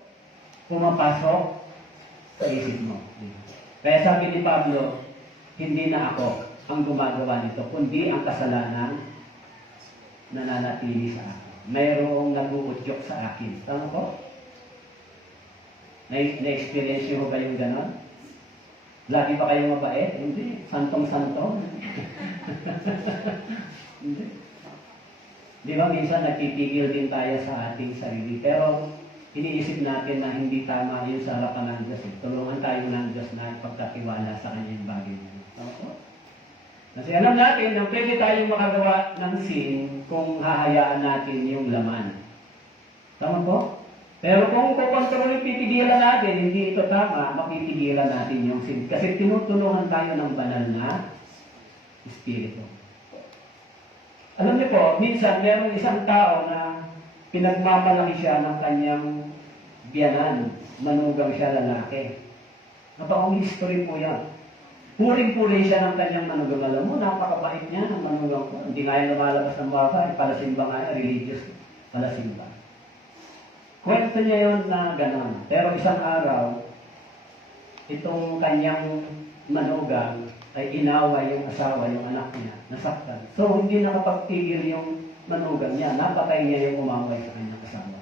pumapasok sa isip mo. Kaya sabi ni Pablo, hindi na ako ang gumagawa nito, kundi ang kasalanan nananatili sa akin. Mayroong nag-uudyok sa akin. Tama po? Na-experience nyo ba yung gano'n? Lagi ba kayong mabait? Hindi. Santong-santo? Hindi. Di ba, minsan nagtitigil din tayo sa ating sarili. Pero, iniisip natin na hindi tama yun sa harapan ng Diyos. Tulungan tayo ng Diyos na ipagkatiwala sa kanyang bagay na yun. Tama po? Kasi alam natin na pwede tayong makagawa ng sin kung hahayaan natin yung laman. Tama po? Pero kung kukontrolin pipigilan natin, hindi ito tama, mapipigilan natin yung sin. Kasi tinutulungan tayo ng banal na Espiritu. Alam niyo po, minsan meron isang tao na pinagmamalaki siya ng kanyang biyanan. Manugang siya lalaki. Napakong history po yan. Puring-puri siya ng kanyang manugang. Alam mo, napakabait niya ng manugang ko. Hindi nga yung lumalabas ng baka, palasimba nga, religious palasimba. Kwento niya yun na gano'n. Pero isang araw, itong kanyang manugang ay inaway yung asawa, yung anak niya, nasaktan. So, hindi nakapagtigil yung manugang niya. Napatay niya yung umaway sa kanyang asawa.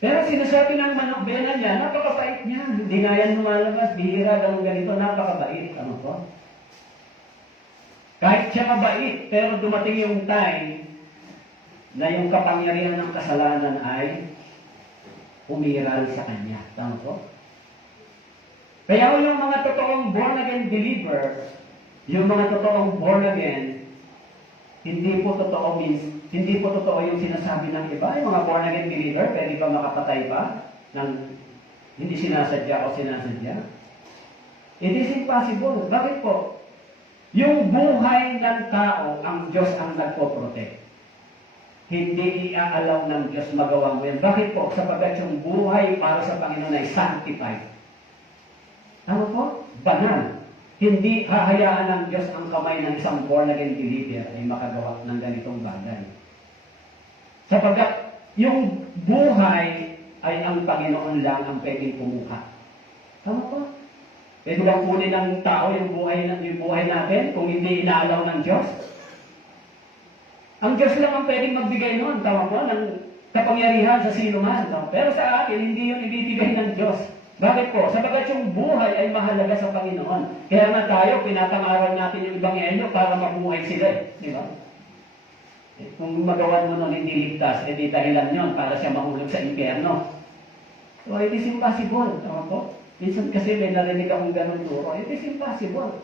Pero sinasabi ng manubena niya, napakabait niya. Hindi nga yan lumalabas, bihira, ganito, napakabait. Ano po? Kahit siya mabait, pero dumating yung time na yung kapangyarihan ng kasalanan ay umiral sa kanya. Tama po? Kaya yung mga totoong born-again believer, yung mga totoong born-again, hindi po totoo yung sinasabi ng iba. Yung mga born-again believer, pwede ba makapatay pa ng hindi sinasadya o sinasadya? It is impossible. Bakit po? Yung buhay ng tao, ang Diyos ang nagpo-protect. Hindi iaalaw ng Diyos magawa mo yan. Bakit po? Sapagkat yung buhay para sa Panginoon ay sanctified. Ano po? Banal. Hindi hahayaan ng Diyos ang kamay ng isang born-again believer ay makagawa ng ganitong bagay. Sapagkat yung buhay ay ang Panginoon lang ang pwedeng pumuha. Tama po? Pwede bang kunin ng tao yung buhay natin kung hindi inaalaw ng Diyos? Ang Diyos lang ang pwedeng magbigay noon, tama po, ng kapangyarihan sa sino man. No? Pero sa atin, hindi yun ibibigay ng Diyos. Bakit po? Sabagat yung buhay ay mahalaga sa Panginoon. Kaya nga tayo, pinapangaral natin yung Ebanghelyo para mabuhay sila. Di ba? Kung magawan mo nun hindi ligtas, di dahilan yun para siya mahulog sa impyerno. So, it is impossible. Tama po? Minsan kasi may narinig akong ganun turo. It is impossible.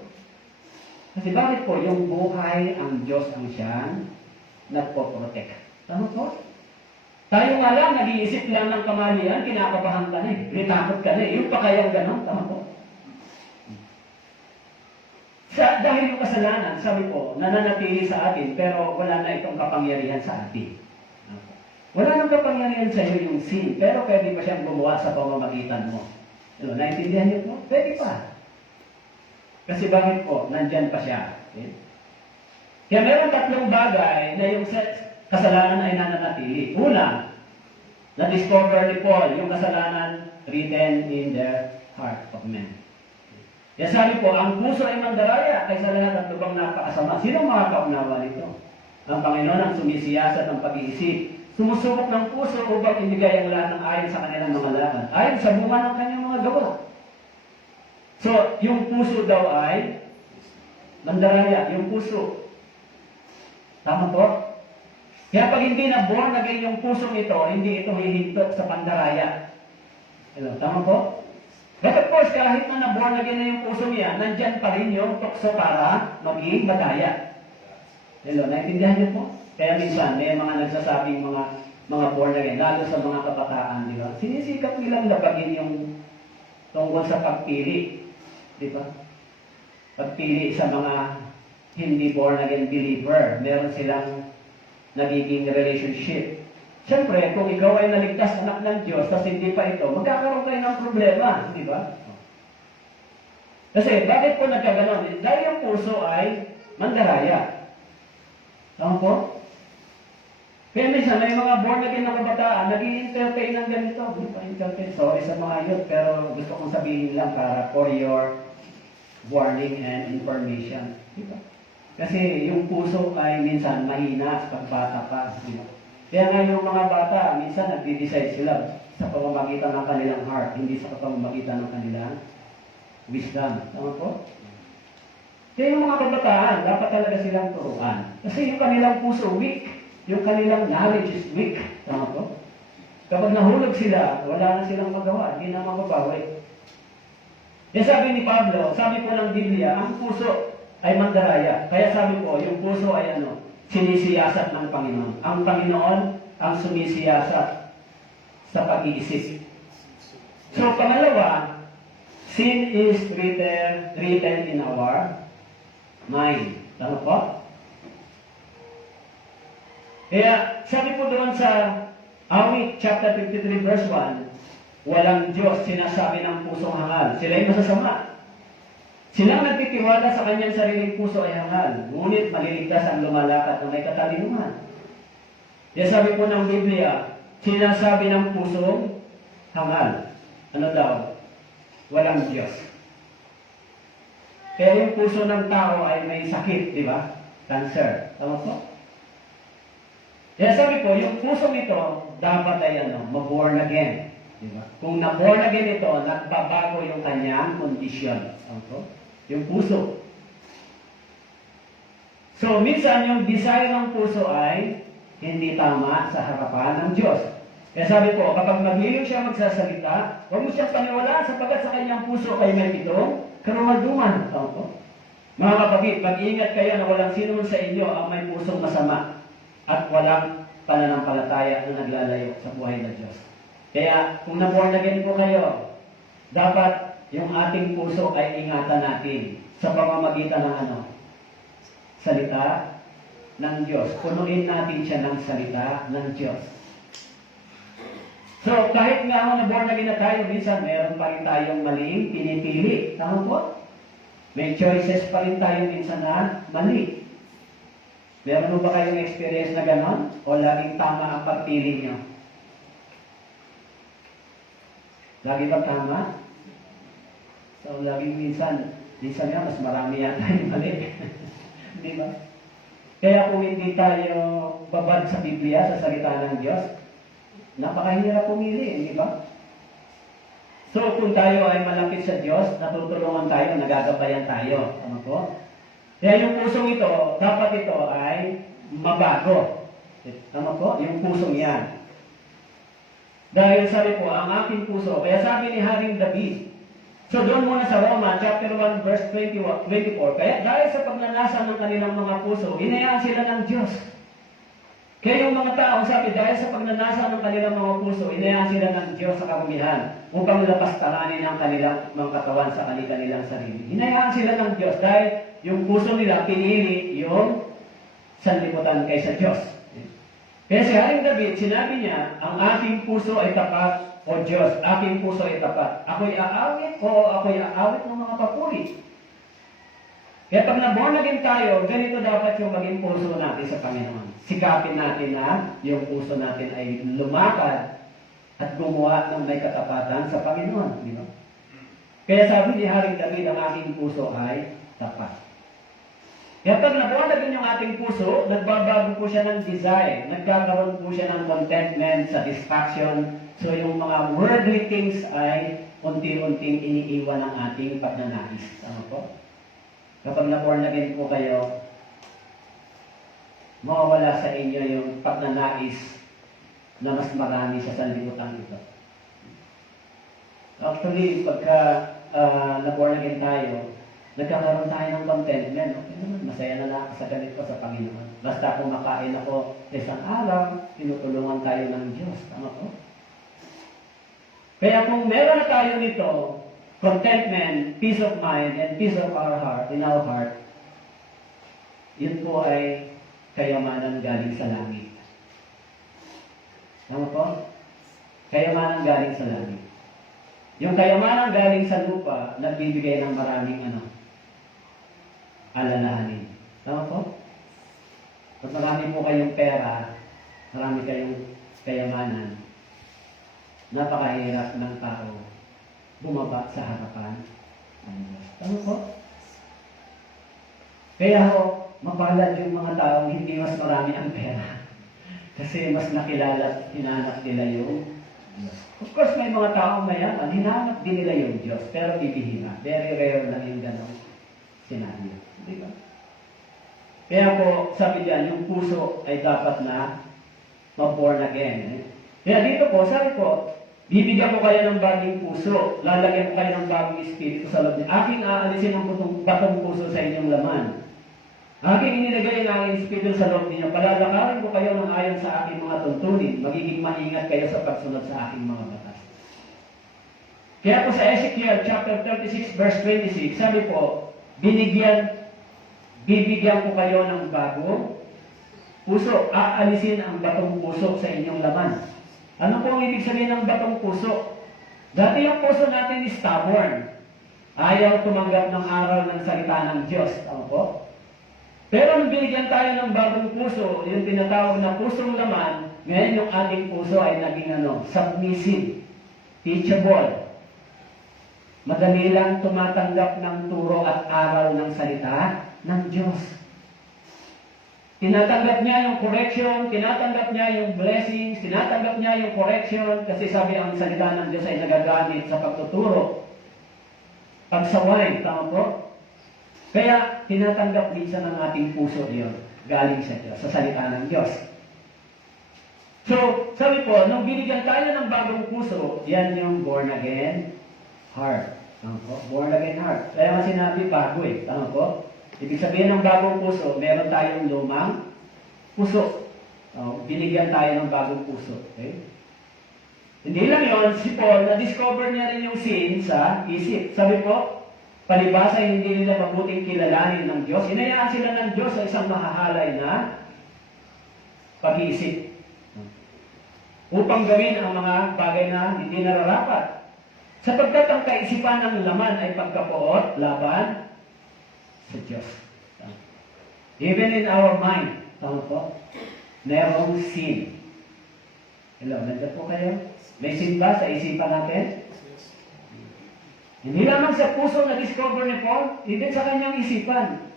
Kasi bakit po? Yung buhay, ang Diyos ang siyang nagpo-protect. Tama po? Tayo nga lang, nag-iisip lang ng kamalian, kinakabahan ka na eh. Ritakot ka na eh. Yung pa kayang gano'n, tama po? Dahil yung kasalanan, sabi ko, nananatili sa atin, pero wala na itong kapangyarihan sa atin. Wala nang kapangyarihan sa iyo yung sin, pero pwede pa siyang gumawa sa pamamagitan mo. Ano, naintindihan niyo po? Pwede pa. Kasi bakit po? Nandyan pa siya. Okay? Kaya meron tatlong bagay na yung kasalanan ay nananatili. Una, na-discover ni Paul yung kasalanan written in the heart of men. Kaya sabi po, ang puso ay mandaraya kaysa lahat ng lubang napakasama. Sino makakaunawa nito? Ang Panginoon ang sumisiyasat ng pag-iisip. Sumusubok ng puso upang ibigay ang lahat ng ayon sa kanilang mga laban. Ayon sa bunga ng kanyang mga gawa. So, yung puso daw ay mandaraya, yung puso. Tama po? Kaya pag hindi na born again yung pusong ito, hindi ito hihinto sa pandaraya. Hello, tama po? But of course, kahit na born again na yung pusong yan, nandyan pa rin yung tukso para maging madaya. Hello, naintindihan niyo po? Kaya minsan, may mga nagsasabing mga born again, lalo sa mga kabataan, di ba? Sinisikap nilang labagin yung tungkol sa pagpili. Di ba? Pagpili sa mga hindi born again believer. Meron silang nagiging relationship. Siyempre, kung ikaw ay naligtas anak ng Diyos, tapos hindi pa ito, magkakaroon kayo ng problema, di ba? Kasi, bakit po nagkaganon? Dahil yung puso ay mandaraya. Tama po? Kaya minsan, may mga born again na kabataan, nag-i-entertain ng ganito. Hindi pa entertain. Sorry sa mga youth, pero gusto kong sabihin lang para for your warning and information. Di ba? Kasi yung puso ay minsan mahina pag bata pa. Kaya nga yung mga bata, minsan nagde-decide sila sa pamamagitan ng kanilang heart, hindi sa pamamagitan ng kanilang wisdom. Tama po? Kaya yung mga kabataan, dapat talaga silang turuan. Kasi yung kanilang puso weak, yung kanilang knowledge is weak. Tama po? Kapag nahulog sila, wala na silang magawa, hindi na mababawi. Kaya sabi ni Pablo, sabi po ng Biblia, ang puso ay mandaraya. Kaya sabi ko, yung puso ay sinisiyasat ng Panginoon. Ang Panginoon ang sumisiyasat sa pag-iisip. So, pangalawa, sin is written in our mind. Tama po? Kaya, sabi po doon sa Awit, chapter 53, verse 1, walang Diyos sinasabi ng pusong hangal. Sila ay masasama. Silang nagtitiwala sa kanyang sariling puso ay hangal, ngunit maliligtas ang lumalakad na may katalinuhan. Kaya sabi po ng Biblia, sinasabi ng pusong hangal. Ano daw? Walang Diyos. Kaya yung puso ng tao ay may sakit, di ba? Cancer. Tama po? Kaya sabi po, yung puso nito, dapat ay ma-born again. Di ba? Kung na-born again ito, nagbabago yung kanyang kondisyon. Tama po? Yung puso. So, minsan yung desire ng puso ay hindi tama sa harapan ng Diyos. Kaya sabi po, kapag maghilong siya magsasalita, huwag mo siyang paniwalaan sapagkat sa kanyang puso ay may pitong karumalduman. Tama po? Mga kapatid, mag-iingat kayo na walang sino sa inyo ang may pusong masama at walang pananampalataya na naglalayo sa buhay ng Diyos. Kaya, kung na-born again po kayo, dapat yung ating puso ay ingatan natin sa pamamagitan ng salita ng Diyos. Punuin natin siya ng salita ng Diyos. So, kahit nga na born again na tayo, minsan meron pa rin tayong maling pinipili. Tama po? May choices pa rin tayo minsan na mali. Meron mo ba kayong experience na ganon? O laging tama ang pagpili niyo? Lagi ba tama? So, laging minsan nga, mas marami yata yung mali. Di ba? Kaya kung hindi tayo babad sa Biblia, sa salita ng Diyos, napakahirap pumili, di ba? So, kung tayo ay malapit sa Diyos, natutulungan tayo, nagagabayan tayo. Ano po? Kaya yung pusong ito, dapat ito ay mabago. Ano po? Yung pusong yan. Dahil sabi po, ang aking puso, kaya sabi ni Haring David, so doon muna sa Roma, chapter 1, verse 24, kaya dahil sa pagnanasa ng kanilang mga puso, hinayaan sila ng Diyos. Kaya yung mga tao, sabi, dahil sa pagnanasa ng kanilang mga puso, hinayaan sila ng Diyos sa karumihan upang lapastanganin ang kanilang mga katawan sa kanilang sarili. Hinayaan sila ng Diyos dahil yung puso nila pinili yung sanlibutan kaysa Diyos. Kaya si Haring David, sinabi niya, ang aking puso ay tapat, o Diyos, aking puso ay tapat. Ako'y aawit o ako'y aawit ng mga papuri. Kaya pag na-born again tayo, ganito dapat yung maging puso natin sa Panginoon. Sikapin natin na yung puso natin ay lumakad at gumawa ng may katapatan sa Panginoon. Di ba? Kaya sabi ni Haring David, ang aking puso ay tapat. Kaya pag na-born again yung ating puso, nagbabago po siya ng desire. Nagkakaroon po siya ng contentment, satisfaction. So yung mga worldly things ay unti-unting iniiwan ng ating pagnanais. Tama po? Kapag na-born again po kayo, mawawala sa inyo yung pagnanais na mas marami sa sanlibutan ito. Actually, pagka na-born again tayo, nagkakaroon tayo ng contentment. Okay naman, masaya na lang ako sa ganito sa Panginoon. Basta kumakain ako sa isang araw, tinutulungan tayo ng Diyos. Tama po? Kaya kung meron na tayo nito, contentment, peace of mind, and peace of our heart, in our heart, yun po ay kayamanan galing sa langit. Tama po? Kayamanan galing sa langit. Yung kayamanan galing sa lupa, nagbibigay ng maraming alalahanin. Tama po? Pag marami po kayong pera, marami kayong kayamanan, napakahirap ng tao bumaba sa harapan ng Diyos. Tama po? Kaya ho, mapalad yung mga taong hindi mas marami ang pera. Kasi mas nakilala at hinanap nila yung Diyos. Of course, may mga taong mayaman, hinanap din nila yung Diyos, pero bibihira. Very rare lang yung ganong senaryo. Di ba? Kaya po, sabi diyan, yung puso ay dapat na ma-born again. Kaya dito po, sabi ko, bibigyan ko kayo ng bagong puso, lalagyan ko kayo ng bagong espiritu sa loob niya. Aking aalisin ang batong puso sa inyong laman. Aking inilagay ang aking espiritu sa loob niya. Palalakarin ko kayo ng ayon sa aking mga tuntunin. Magiging maingat kayo sa pagsunod sa aking mga batas. Kaya po sa Ezekiel chapter 36 verse 26, sabi po, bibigyan ko kayo ng bagong puso. Aalisin ang batong puso sa inyong laman. Ano po ang ibig sabihin ng batong puso? Dati yung puso natin is stubborn. Ayaw tumanggap ng aral ng salita ng Diyos. Tama po? Pero nung binigyan tayo ng bagong puso, yung tinatawag na pusong laman, ngayon yung ating puso ay naging submissive, teachable. Madali lang tumatanggap ng turo at aral ng salita ng Diyos. Tinatanggap niya yung correction, tinatanggap niya yung blessings, tinatanggap niya yung correction, kasi sabi ang salita ng Diyos ay nagagamit sa pagtuturo. Pagsaway, tama po? Kaya, tinatanggap minsan ng ating puso yun, galing sa Diyos, sa salita ng Diyos. So, sabi po, nung binigyan tayo ng bagong puso, yan yung born again heart. Tama po? Born again heart. Kaya nga sinabi, bago Tama po? Ibig sabihin ng bagong puso, meron tayong lumang puso. Binigyan tayo ng bagong puso. Okay? Hindi lang yun, si Paul, na-discover niya rin yung sin sa isip. Sabi po, palibasa hindi nila mabuting kilalanin ng Diyos. Hinayaan sila ng Diyos sa isang mahahalay na pag-iisip. Upang gawin ang mga bagay na hindi nararapat. Sapagkat ang kaisipan ng laman ay pagkapoot, laban sa Diyos. Even in our mind, tama po, merong sin. Hello, nandiyan po kayo? May sin ba sa isipan natin? Hindi lamang sa puso na-discover ni Paul, even sa kanyang isipan,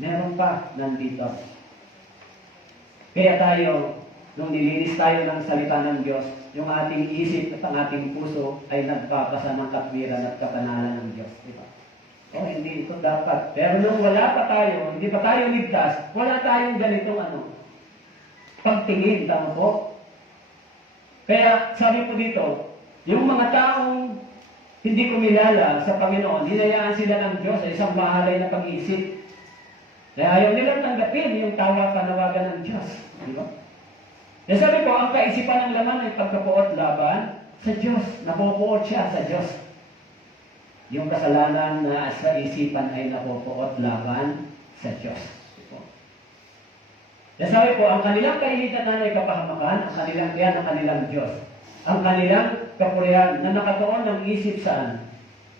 meron pa nandito. Kaya tayo, nung nilinis tayo ng salita ng Diyos, yung ating isip at ang ating puso ay nagpapasa ng katwiran at katanalan ng Diyos. Diba? Hindi ito dapat. Pero nung wala pa tayo, hindi pa tayo ligtas, wala tayong ganitong pagtingin, tama po? Kaya sabi po dito, yung mga taong hindi kumilala sa Panginoon, hinayaan sila ng Diyos sa isang mahalay na pag-iisip. Kaya ayaw nilang tanggapin yung tawag-panawagan ng Diyos. Di ba? Kaya sabi ko, ang kaisipan ng laman ay pagkapuot laban sa Diyos. Napupuot siya sa Diyos. Yung kasalanan na sa isipan ay napupuot laban sa Diyos. Kaya sabi ko, ang kanilang kainitan ay kapahamakan, ang kanilang tiyan, ang kanilang Diyos. Ang kanilang kapurihan na nakatuon ang isip saan?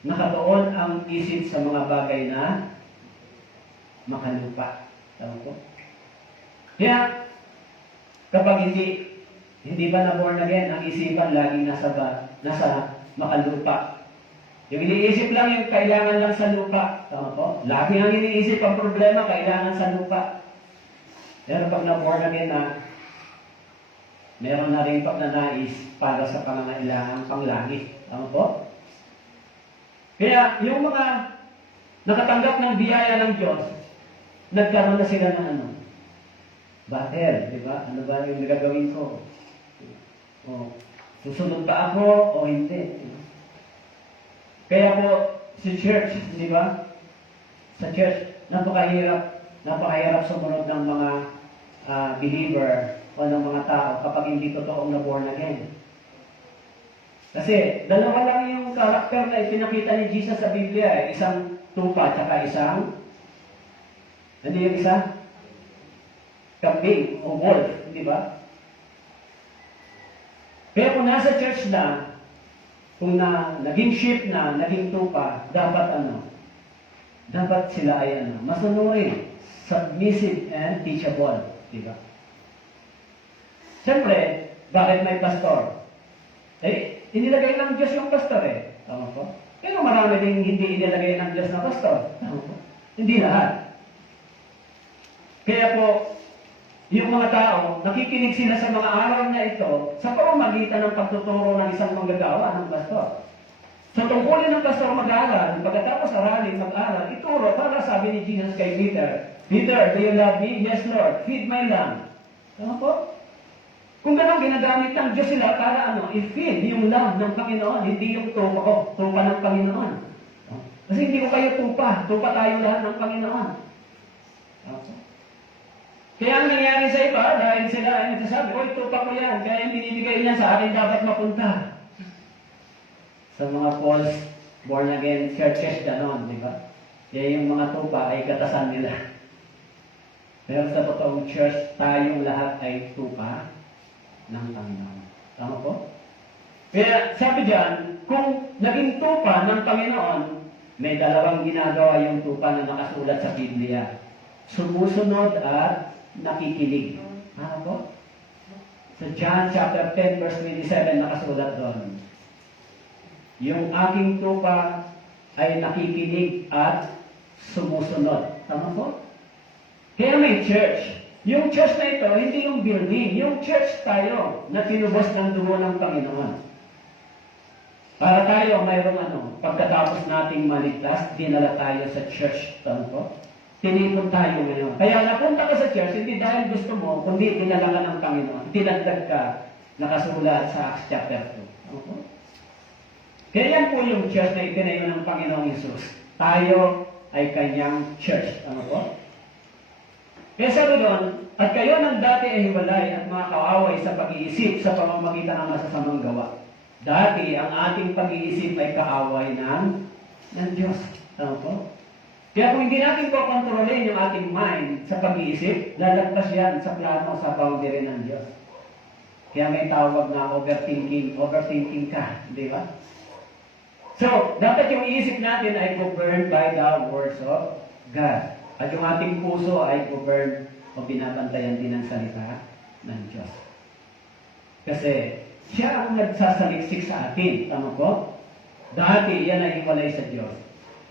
Nakatuon ang isip sa mga bagay na makalupa. Tama po? Kaya, kapag hindi ba na-born again, ang isipan laging nasa makalupa. Yung iniisip lang yung kailangan lang sa lupa. Tama po? Lagi ang iniisip ang problema, kailangan sa lupa. Pero pag na-born again na, meron na rin pagnanais para sa pangangailangan panglangit. Tama po? Kaya yung mga nakatanggap ng biyaya ng Diyos, nagkaroon na sila ng battle, di ba? Ano ba yung gagawin ko? O, susunod ba ako o hindi? Kaya po, si church, di ba? Sa church, napakahirap sumunod ng mga believer o ng mga tao kapag hindi totoong na born again. Kasi dalawa lang yung karakter na ipinakita ni Jesus sa Biblia. Isang tupa at isang, ano yung isa? Kambing o wolf, di ba? Kaya kung nasa church na, kung naging sheep na, naging tupa, dapat sila ay masunurin, submissive and teachable, di ba? Siyempre, bakit may pastor? Inilagay ng Diyos yung pastor Tama po? Pero marami ding hindi inilagay ng Diyos na pastor. Tama po? Hindi lahat. Kaya po, yung mga tao, nakikinig sila sa mga aral na ito sa pamamagitan ng pagtuturo ng isang manggagawa ng pastor. Sa tungkulin ng pastor mag-aral, pagkatapos aralin, mag-aral, ituro para sabi ni Jesus kay Peter, Peter, do you love me? Yes, Lord. Feed my lamb. Tama po? Kung gano'n, ginagamit ng Diyos sila para i-feed yung lamb ng Panginoon, hindi yung tupa ko, tupa ng Panginoon. Kasi hindi ko kayo tupa tayo lahat ng Panginoon. Kaya ang nangyari sa iba, dahil sila ay nagsasabi, oy, tupa ko yan, kaya yung binibigay niya sa akin dapat mapunta. Sa mga false born-again churches, gano'n, di ba? Kaya yung mga tupa ay katasan nila. Pero sa totoong church, tayong lahat ay tupa ng Panginoon. Tama po? Kaya sabi diyan, kung naging tupa ng Panginoon, may dalawang ginagawa yung tupa na nakasulat sa Biblia. Sumusunod at nakikinig. Tama po? Sa John chapter 10 verse 27 nakasulat doon. Yung aking tupa ay nakikinig at sumusunod. Tama po? Kaya may church. Yung church na ito, hindi yung building. Yung church tayo na tinubos ng dugo ng Panginoon. Para tayo mayroong pagkatapos nating maligtas, dinala tayo sa church. Tama po? Tinipon tayo ngayon. Kaya napunta ka sa church, hindi dahil gusto mo, kundi dinala ka ng Panginoon. Tinagdag ka, nakasulat sa Acts chapter 2. Tama po? Kaya yan po yung church na itinayo ng Panginoong Hesus. Tayo ay kanyang church. Tama po? Kaya sabi doon, at kayo ng dati ay hiwalay at mga kaaway sa pag-iisip sa pamamagitan ng masasamang gawa. Dati, ang ating pag-iisip ay kaaway ng Diyos. Tama po? Kaya kung hindi natin po kontrolin yung ating mind sa pag-iisip, lalagpas yan sa plano sa boundary ng Diyos. Kaya may tawag na overthinking ka, di ba? So, dapat yung iisip natin ay governed by the words of God. At yung ating puso ay governed o binabantayan din ng salita ng Diyos. Kasi siya ang nagsasaliksik sa atin. Tama po? Dati, yan ay hiwalay sa Diyos.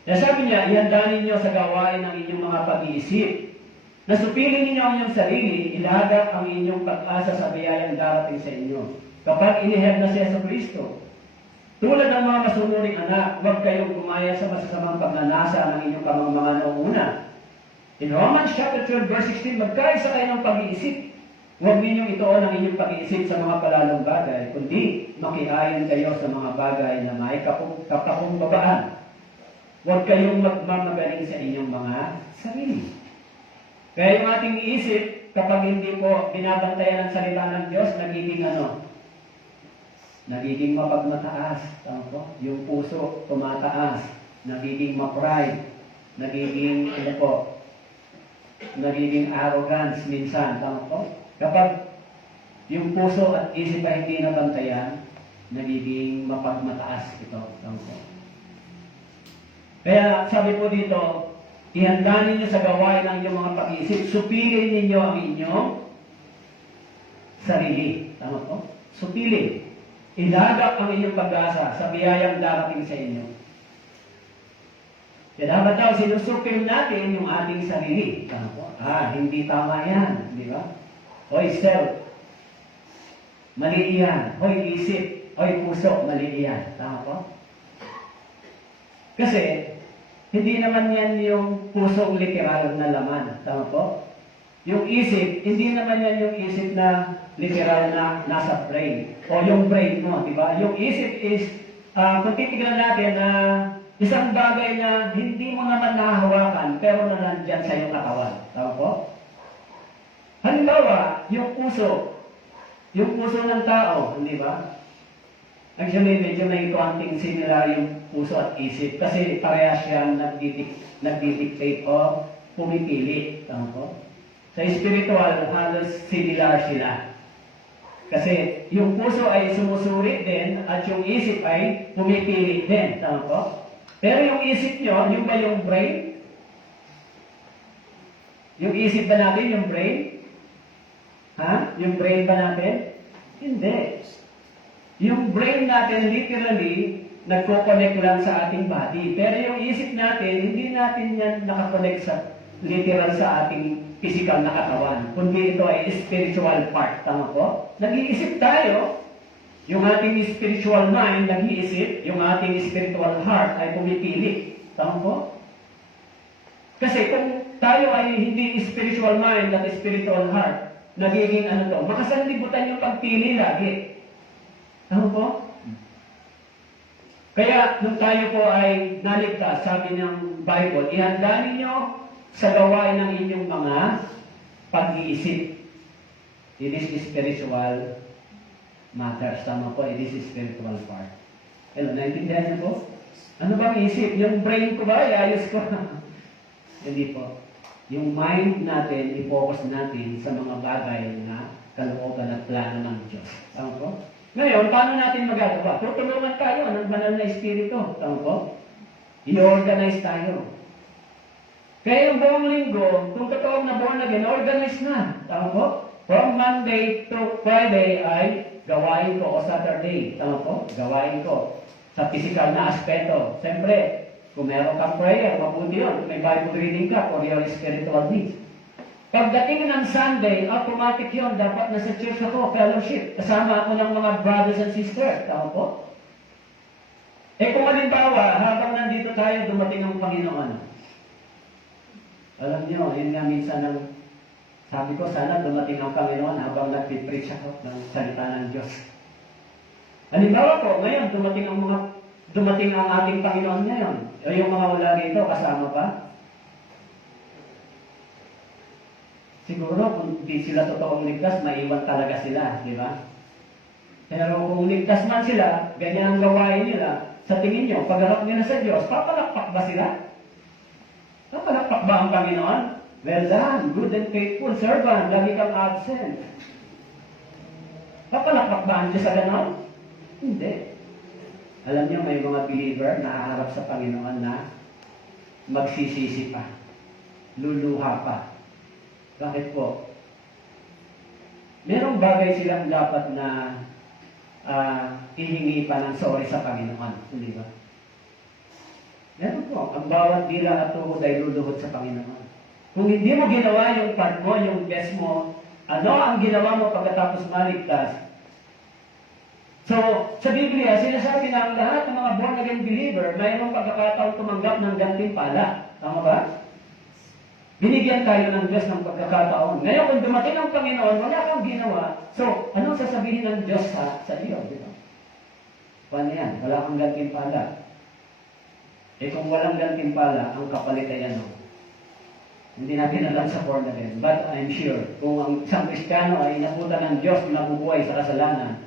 Kaya sabi niya, ihanda ninyo sa gawain ng inyong mga pag-iisip. Nasupilin ninyo ang inyong sarili, ilagak ang inyong pag-asa sa biyayang darating sa inyo. Kapag iniheb na si Jesucristo, tulad ng mga masunuring anak, huwag kayong gumaya sa masasamang pagnanasa ng inyong kamangmangan noong una. In Romans chapter 12 verse 16, magkaisa kayo ng pag-iisip. Huwag ninyong itoon ang inyong pag-iisip sa mga palalong bagay, kundi makiayon kayo sa mga bagay na may kapakumbabaan. Huwag kayong magmamagaling sa inyong mga sarili. Kaya yung ating iisip, kapag hindi po binabantayan ang salita ng Diyos, nagiging mapagmataas. Tama po? Yung puso tumataas, nagiging ma-pride, nagiging arrogance minsan. Tama po? Kapag yung puso at isip ay hindi nabantayan, nagiging mapagmataas ito. Tama po? Kaya sabi po dito, ihanda ninyo sa gawain ng inyong mga pag-iisip, supilin ninyo ang inyong sarili. Tama po? Supilin. Ilagak ang inyong pag-asa sa biyayang darating sa inyo. Kaya dapat daw sinusupil natin yung ating sarili. Tama po? Hindi tama yan. Di ba? Hoy, self. Mali yan. Hoy, isip. Hoy, puso. Mali yan. Tama po? Kasi, hindi naman yan yung pusong literal na laman. Tama po? Yung isip, hindi naman yan yung isip na literal na nasa brain. O yung brain mo, di ba? Yung isip is, kung titignan natin na isang bagay na hindi mo naman nahahawakan, pero na nandyan sa iyong katawan. Tama po? Halimbawa, yung puso. Yung puso ng tao, hindi ba? Actually, medyo may konting similar yung puso at isip kasi parehas siyang nagdidictate o pumipili. Tama po? Sa spiritual, halos similar sila. Kasi yung puso ay sumusuri din at yung isip ay pumipili din. Tama po? Pero yung isip nyo, yung ba yung brain? Yung isip ba natin, yung brain? Ha? Yung brain ba natin? Hindi. Yung brain natin literally nagko-connect lang sa ating body. Pero yung isip natin, hindi natin yan nakakonect sa literal sa ating physical na katawan. Kundi ito ay spiritual part. Tama po? Nag-iisip tayo. Yung ating spiritual mind nag-iisip. Yung ating spiritual heart ay pumipili. Tama po? Kasi kung tayo ay hindi spiritual mind at spiritual heart, nagiging ano to, makasanlibutan yung pagpili lagi. Tama po? Kaya, nung tayo po ay naligtas, sabi ng Bible, ihanda ninyo sa gawain ng inyong mga pag-iisip. It is spiritual matters. Tama po, it is spiritual part. Hello, naintindihan niyo po? Ano bang isip? Yung brain ko ba? Iayos ko. Hindi po. Yung mind natin, i-focus natin sa mga bagay na kalooban at plano ng Diyos. Tama po? Ngayon, paano natin magagawa? Tutulungan tayo ng banal na espiritu. Tama po? I-organize tayo. Kaya yung buong linggo, kung totoong na born again, organize na. Tama po? From Monday to Friday ay gawain ko o Saturday. Tama po? Gawain ko sa physical na aspeto. Siyempre, kung meron kang prayer, mabuti yun. May Bible reading ka for your spiritual needs. Pagdating ng Sunday, automatic yun. Dapat nasa church ako, fellowship. Kasama ako ng mga brothers and sisters. Tama po? Eh kung halimbawa, habang nandito tayo, dumating ang Panginoon. Alam niyo, yun nga minsan ang sabi ko, sana dumating ang Panginoon habang nagpipreach ako ng salita ng Diyos. Halimbawa po, ngayon, dumating ang ating Panginoon ngayon. O yung mga wala rito, kasama pa? Siguro, kung di sila totoong ligtas, maiwan talaga sila, di ba? Pero kung ligtas man sila, ganyan ang gawain nila, sa tingin nyo, pagharap nila sa Diyos, papalakpak ba sila? Papalakpak ba ang Panginoon? Well done, good and faithful servant, lagi kang absent. Papalakpak ba ang Diyos sa ganon? Hindi. Alam niyo, may mga believer na haharap sa Panginoon na magsisisi pa, luluha pa. Bakit po? Merong bagay silang dapat na ihingi pa ng sorry sa Panginoon. Hindi ba? Meron po. Ang bawat dila at tuhod ay luluhod sa Panginoon. Kung hindi mo ginawa yung part mo, yung best mo, ano ang ginawa mo pagkatapos maligtas? So, sa Biblia, sinasabi na ang lahat ng mga born-again believer, mayroong pagkakataon tumanggap ng gantimpala. Tama ba? Binigyan tayo ng Diyos ng pagkakataon. Ngayon, kung dumating ang Panginoon, wala kang ginawa. So, anong sasabihin ng Diyos sa iyo? Diba? Paano yan? Wala kang gantimpala. Eh kung walang gantimpala, ang kapalit ay ano? Hindi natin alam sa born again. But I'm sure, kung ang isang Kristiyano ay inabutan ng Diyos na nabubuhay sa kasalanan,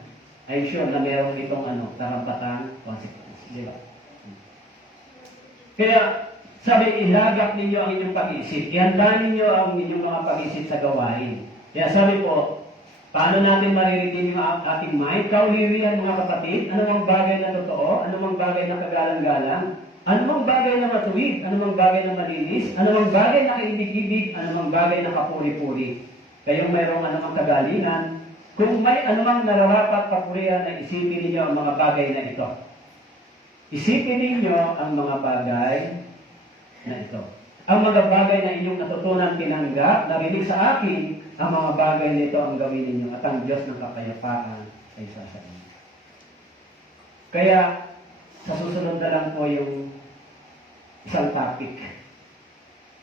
I'm sure na mayroong itong karampatang consequence. Di ba? Kaya, sabi, ilagak ninyo ang inyong pag-iisip. Ihanda ninyo ang inyong mga pag-iisip sa gawain. Kaya sabi po, paano natin mariritin yung ating mind? Kaulirihan mga kapatid, anumang bagay na totoo, anumang bagay na kagalang-galang, anumang bagay na matuwid, anumang bagay na malinis, anumang bagay na kaibig-ibig, anumang bagay na kapuri-puri. Kayong mayroong anumang kagalingan, kung may anumang nararapat papurihan na isipin ninyo ang mga bagay na ito. Isipin ninyo ang mga bagay na ito. Ang mga bagay na inyong natutunan tinanggap, narinig sa akin, ang mga bagay na ito ang gawin ninyo at ang Diyos ng kapayapaan ay sasabihin. Kaya, sa susunod na lang po yung isang topic.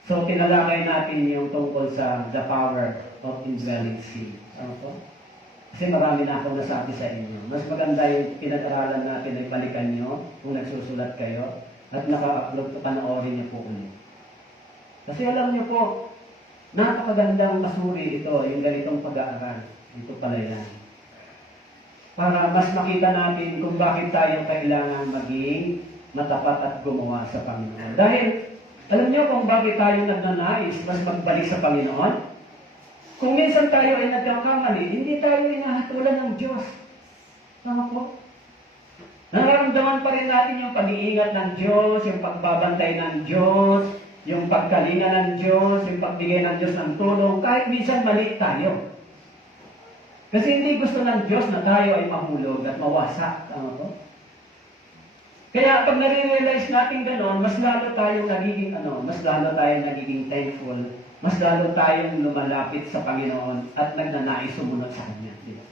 So, tinalakay natin yung tungkol sa the power of indwelling sin. Ano po? Kasi marami na akong nasabi sa inyo. Mas maganda yung pinag-aralan natin ay balikan nyo kung nagsusulat kayo at naka-upload pa panoorin niyo po ulit. Kasi alam niyo po, napakagandang masuri ito, yung ganitong pag-aaral. Ito pala yan. Para mas makita natin kung bakit tayo kailangan maging matapat at gumawa sa Panginoon. Dahil, alam niyo kung bakit tayo nagnanais mas magbalik sa Panginoon? Kung minsan tayo ay nagkakamali, hindi tayo inahatulan ng Diyos. Tama po? Nararamdaman pa rin natin yung pag-iingat ng Diyos, yung pagbabantay ng Diyos, yung pagkalinga ng Diyos, yung pagbigay ng Diyos ng tulong, kahit minsan mali tayo. Kasi hindi gusto ng Diyos na tayo ay mahulog at mawasak. Tama po? Kaya pag nare-realize natin gano'n, mas lalo tayong nagiging thankful, mas lalo tayong lumalapit sa Panginoon at nagnanais sumunod sa Kanya. Diba?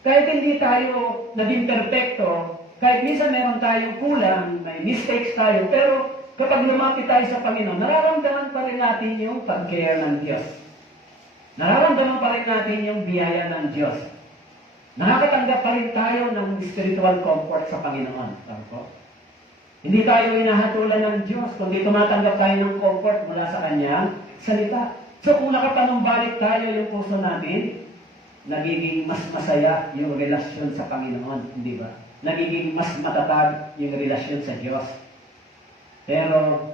Kahit hindi tayo naging perfecto, kahit minsan meron tayong kulang, may mistakes tayo, pero kapag lumapit tayo sa Panginoon, nararamdaman pa rin natin yung pag-care ng Diyos. Nararamdaman pa rin natin yung biyaya ng Diyos. Nakakatanggap pa rin tayo ng spiritual comfort sa Panginoon. Tama. Hindi tayo inahatulan ng Diyos, kundi tumatanggap tayo ng comfort mula sa Kanyang salita. So kung nakapanumbalik tayo yung puso natin, nagiging mas masaya yung relasyon sa Panginoon, di ba? Nagiging mas matatag yung relasyon sa Diyos. Pero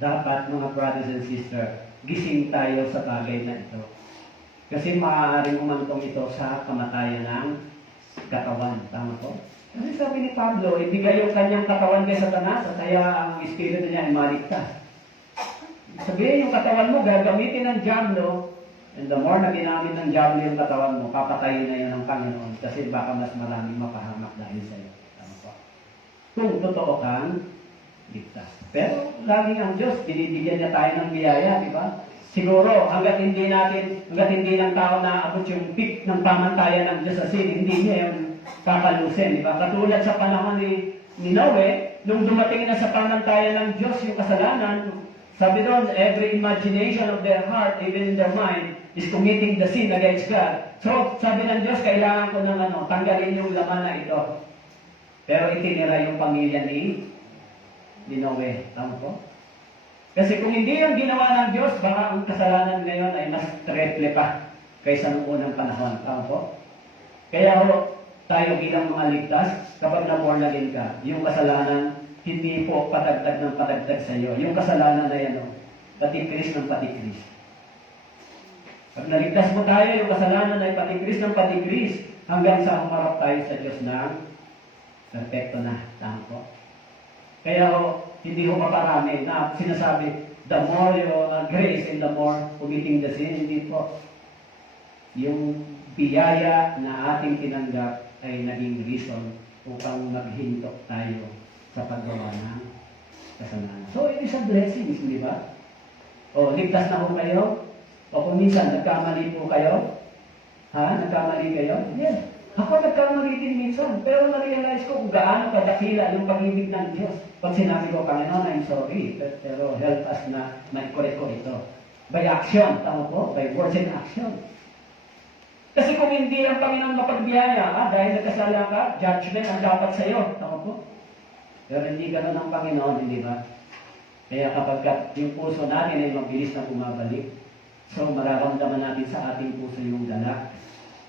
dapat mga brothers and sisters, gising tayo sa bagay na ito. Kasi maaaring umantong ito sa kamatayan ng katawan. Tama po? Kasi sabi ni Pablo, ibigay yung kanyang katawan kay Satanas, kaya ang espiritu niya ay maligtas. Sabihin yung katawan mo, gagamitin ng Diablo, and the more na ginamit ng Diablo yung katawan mo, papatayin na yan ng Panginoon kasi baka mas maraming mapahamak dahil sa iyo. Tama po? Kung totoo kang ligtas. Pero laging ang Diyos, binibigyan niya tayo ng biyaya, di ba? Siguro, hanggat hindi ng tao naaabot yung peak ng pamantayan ng Diyos sa sin, hindi niya yung kakalusin, di ba? Katulad sa panahon ni Noe, nung dumating na sa pamantayan ng Diyos yung kasalanan, sabi doon, every imagination of their heart, even in their mind, is committing the sin against God. So, sabi ng Diyos, kailangan ko ng tanggalin yung laman na ito. Pero itinira yung pamilya ni Noe. Tama po? Kasi kung hindi yung ginawa ng Diyos, baka ang kasalanan ngayon ay mas triple pa kaysa noong unang panahon. Tama po? Kaya tayo bilang mga ligtas, kapag na-born again ka, yung kasalanan, hindi po patagdag ng patagdag sa iyo. Yung kasalanan na yan, patikris ng patikris. Pag naligtas mo tayo, yung kasalanan ay patikris ng patikris hanggang sa humarap tayo sa Diyos na perfecto na. Tama po? Kaya hindi ho maparami na sinasabi, the more grace and the more committing the sin, hindi po. Yung biyaya na ating tinanggap ay naging reason upang maghinto tayo sa paggawa ng kasalanan. So, it is a blessing, di ba? O, ligtas na ho kayo? O kung minsan, nagkamali po kayo? Ha? Nagkamali kayo? Yes. Ako nagkamali din minsan, pero na-realize ko kung gaano kadakila yung pag-ibig ng Diyos. Pag sinabi ko, Panginoon, I'm sorry, pero help us na ma-correct ko ito. By action, tama po? By words and action. Kasi kung hindi ang Panginoon mapagbiyaya, dahil nagkasala ka, judgment ang dapat sa iyo, tama po? Pero hindi ganoon ang Panginoon, hindi ba? Kaya kapag yung puso natin ay mabilis na bumabalik, so mararamdaman natin sa ating puso yung dala,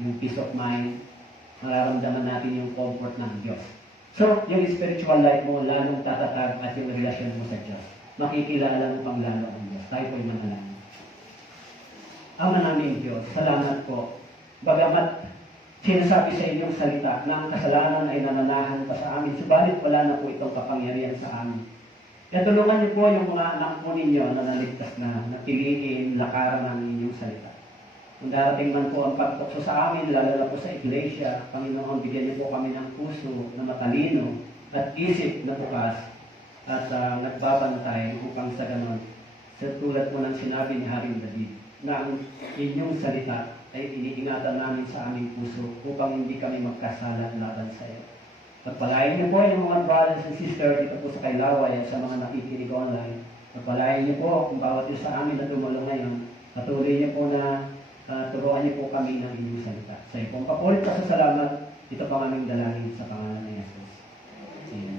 yung peace of mind, mararamdaman natin yung comfort ng Diyos. So, yung spiritual life mo, lalong tatatag at yung relasyon mo sa Diyos. Makikilala mo pang lalo ang Diyos. Tayo po'y manalangin. Ama namin Diyos, salamat po. Bagamat sinasabi sa inyong salita na ang kasalanan ay namanahan pa sa amin, subalit wala na po itong kapangyarihan sa amin. Kaya tulungan niyo po yung mga anak po ninyo na naligtas na napiliin, lakaran ng inyong salita. Kung darating man po ang pagtukso sa amin, lalo na po sa iglesia, Panginoon, bigyan niyo po kami ng puso na matalino at isip na bukas at nagbabantay upang sa ganon, sa tulad mo ng sinabi ni Haring David, na ang inyong salita ay iniingatan namin sa aming puso upang hindi kami magkasala laban sa iyo. Pagpalain niyo po yung mga brothers and sisters dito po sa Kailaway at sa mga nakikinig online Pagpalain niyo po kung bawat isa sa amin na dumalo ngayon. Patuloy niyo po na turuan niyo po kami ng inyong salita. Sa iyong papulit pasasalamat, ito pang aming dalangin sa pangalan ni Jesus. Amen.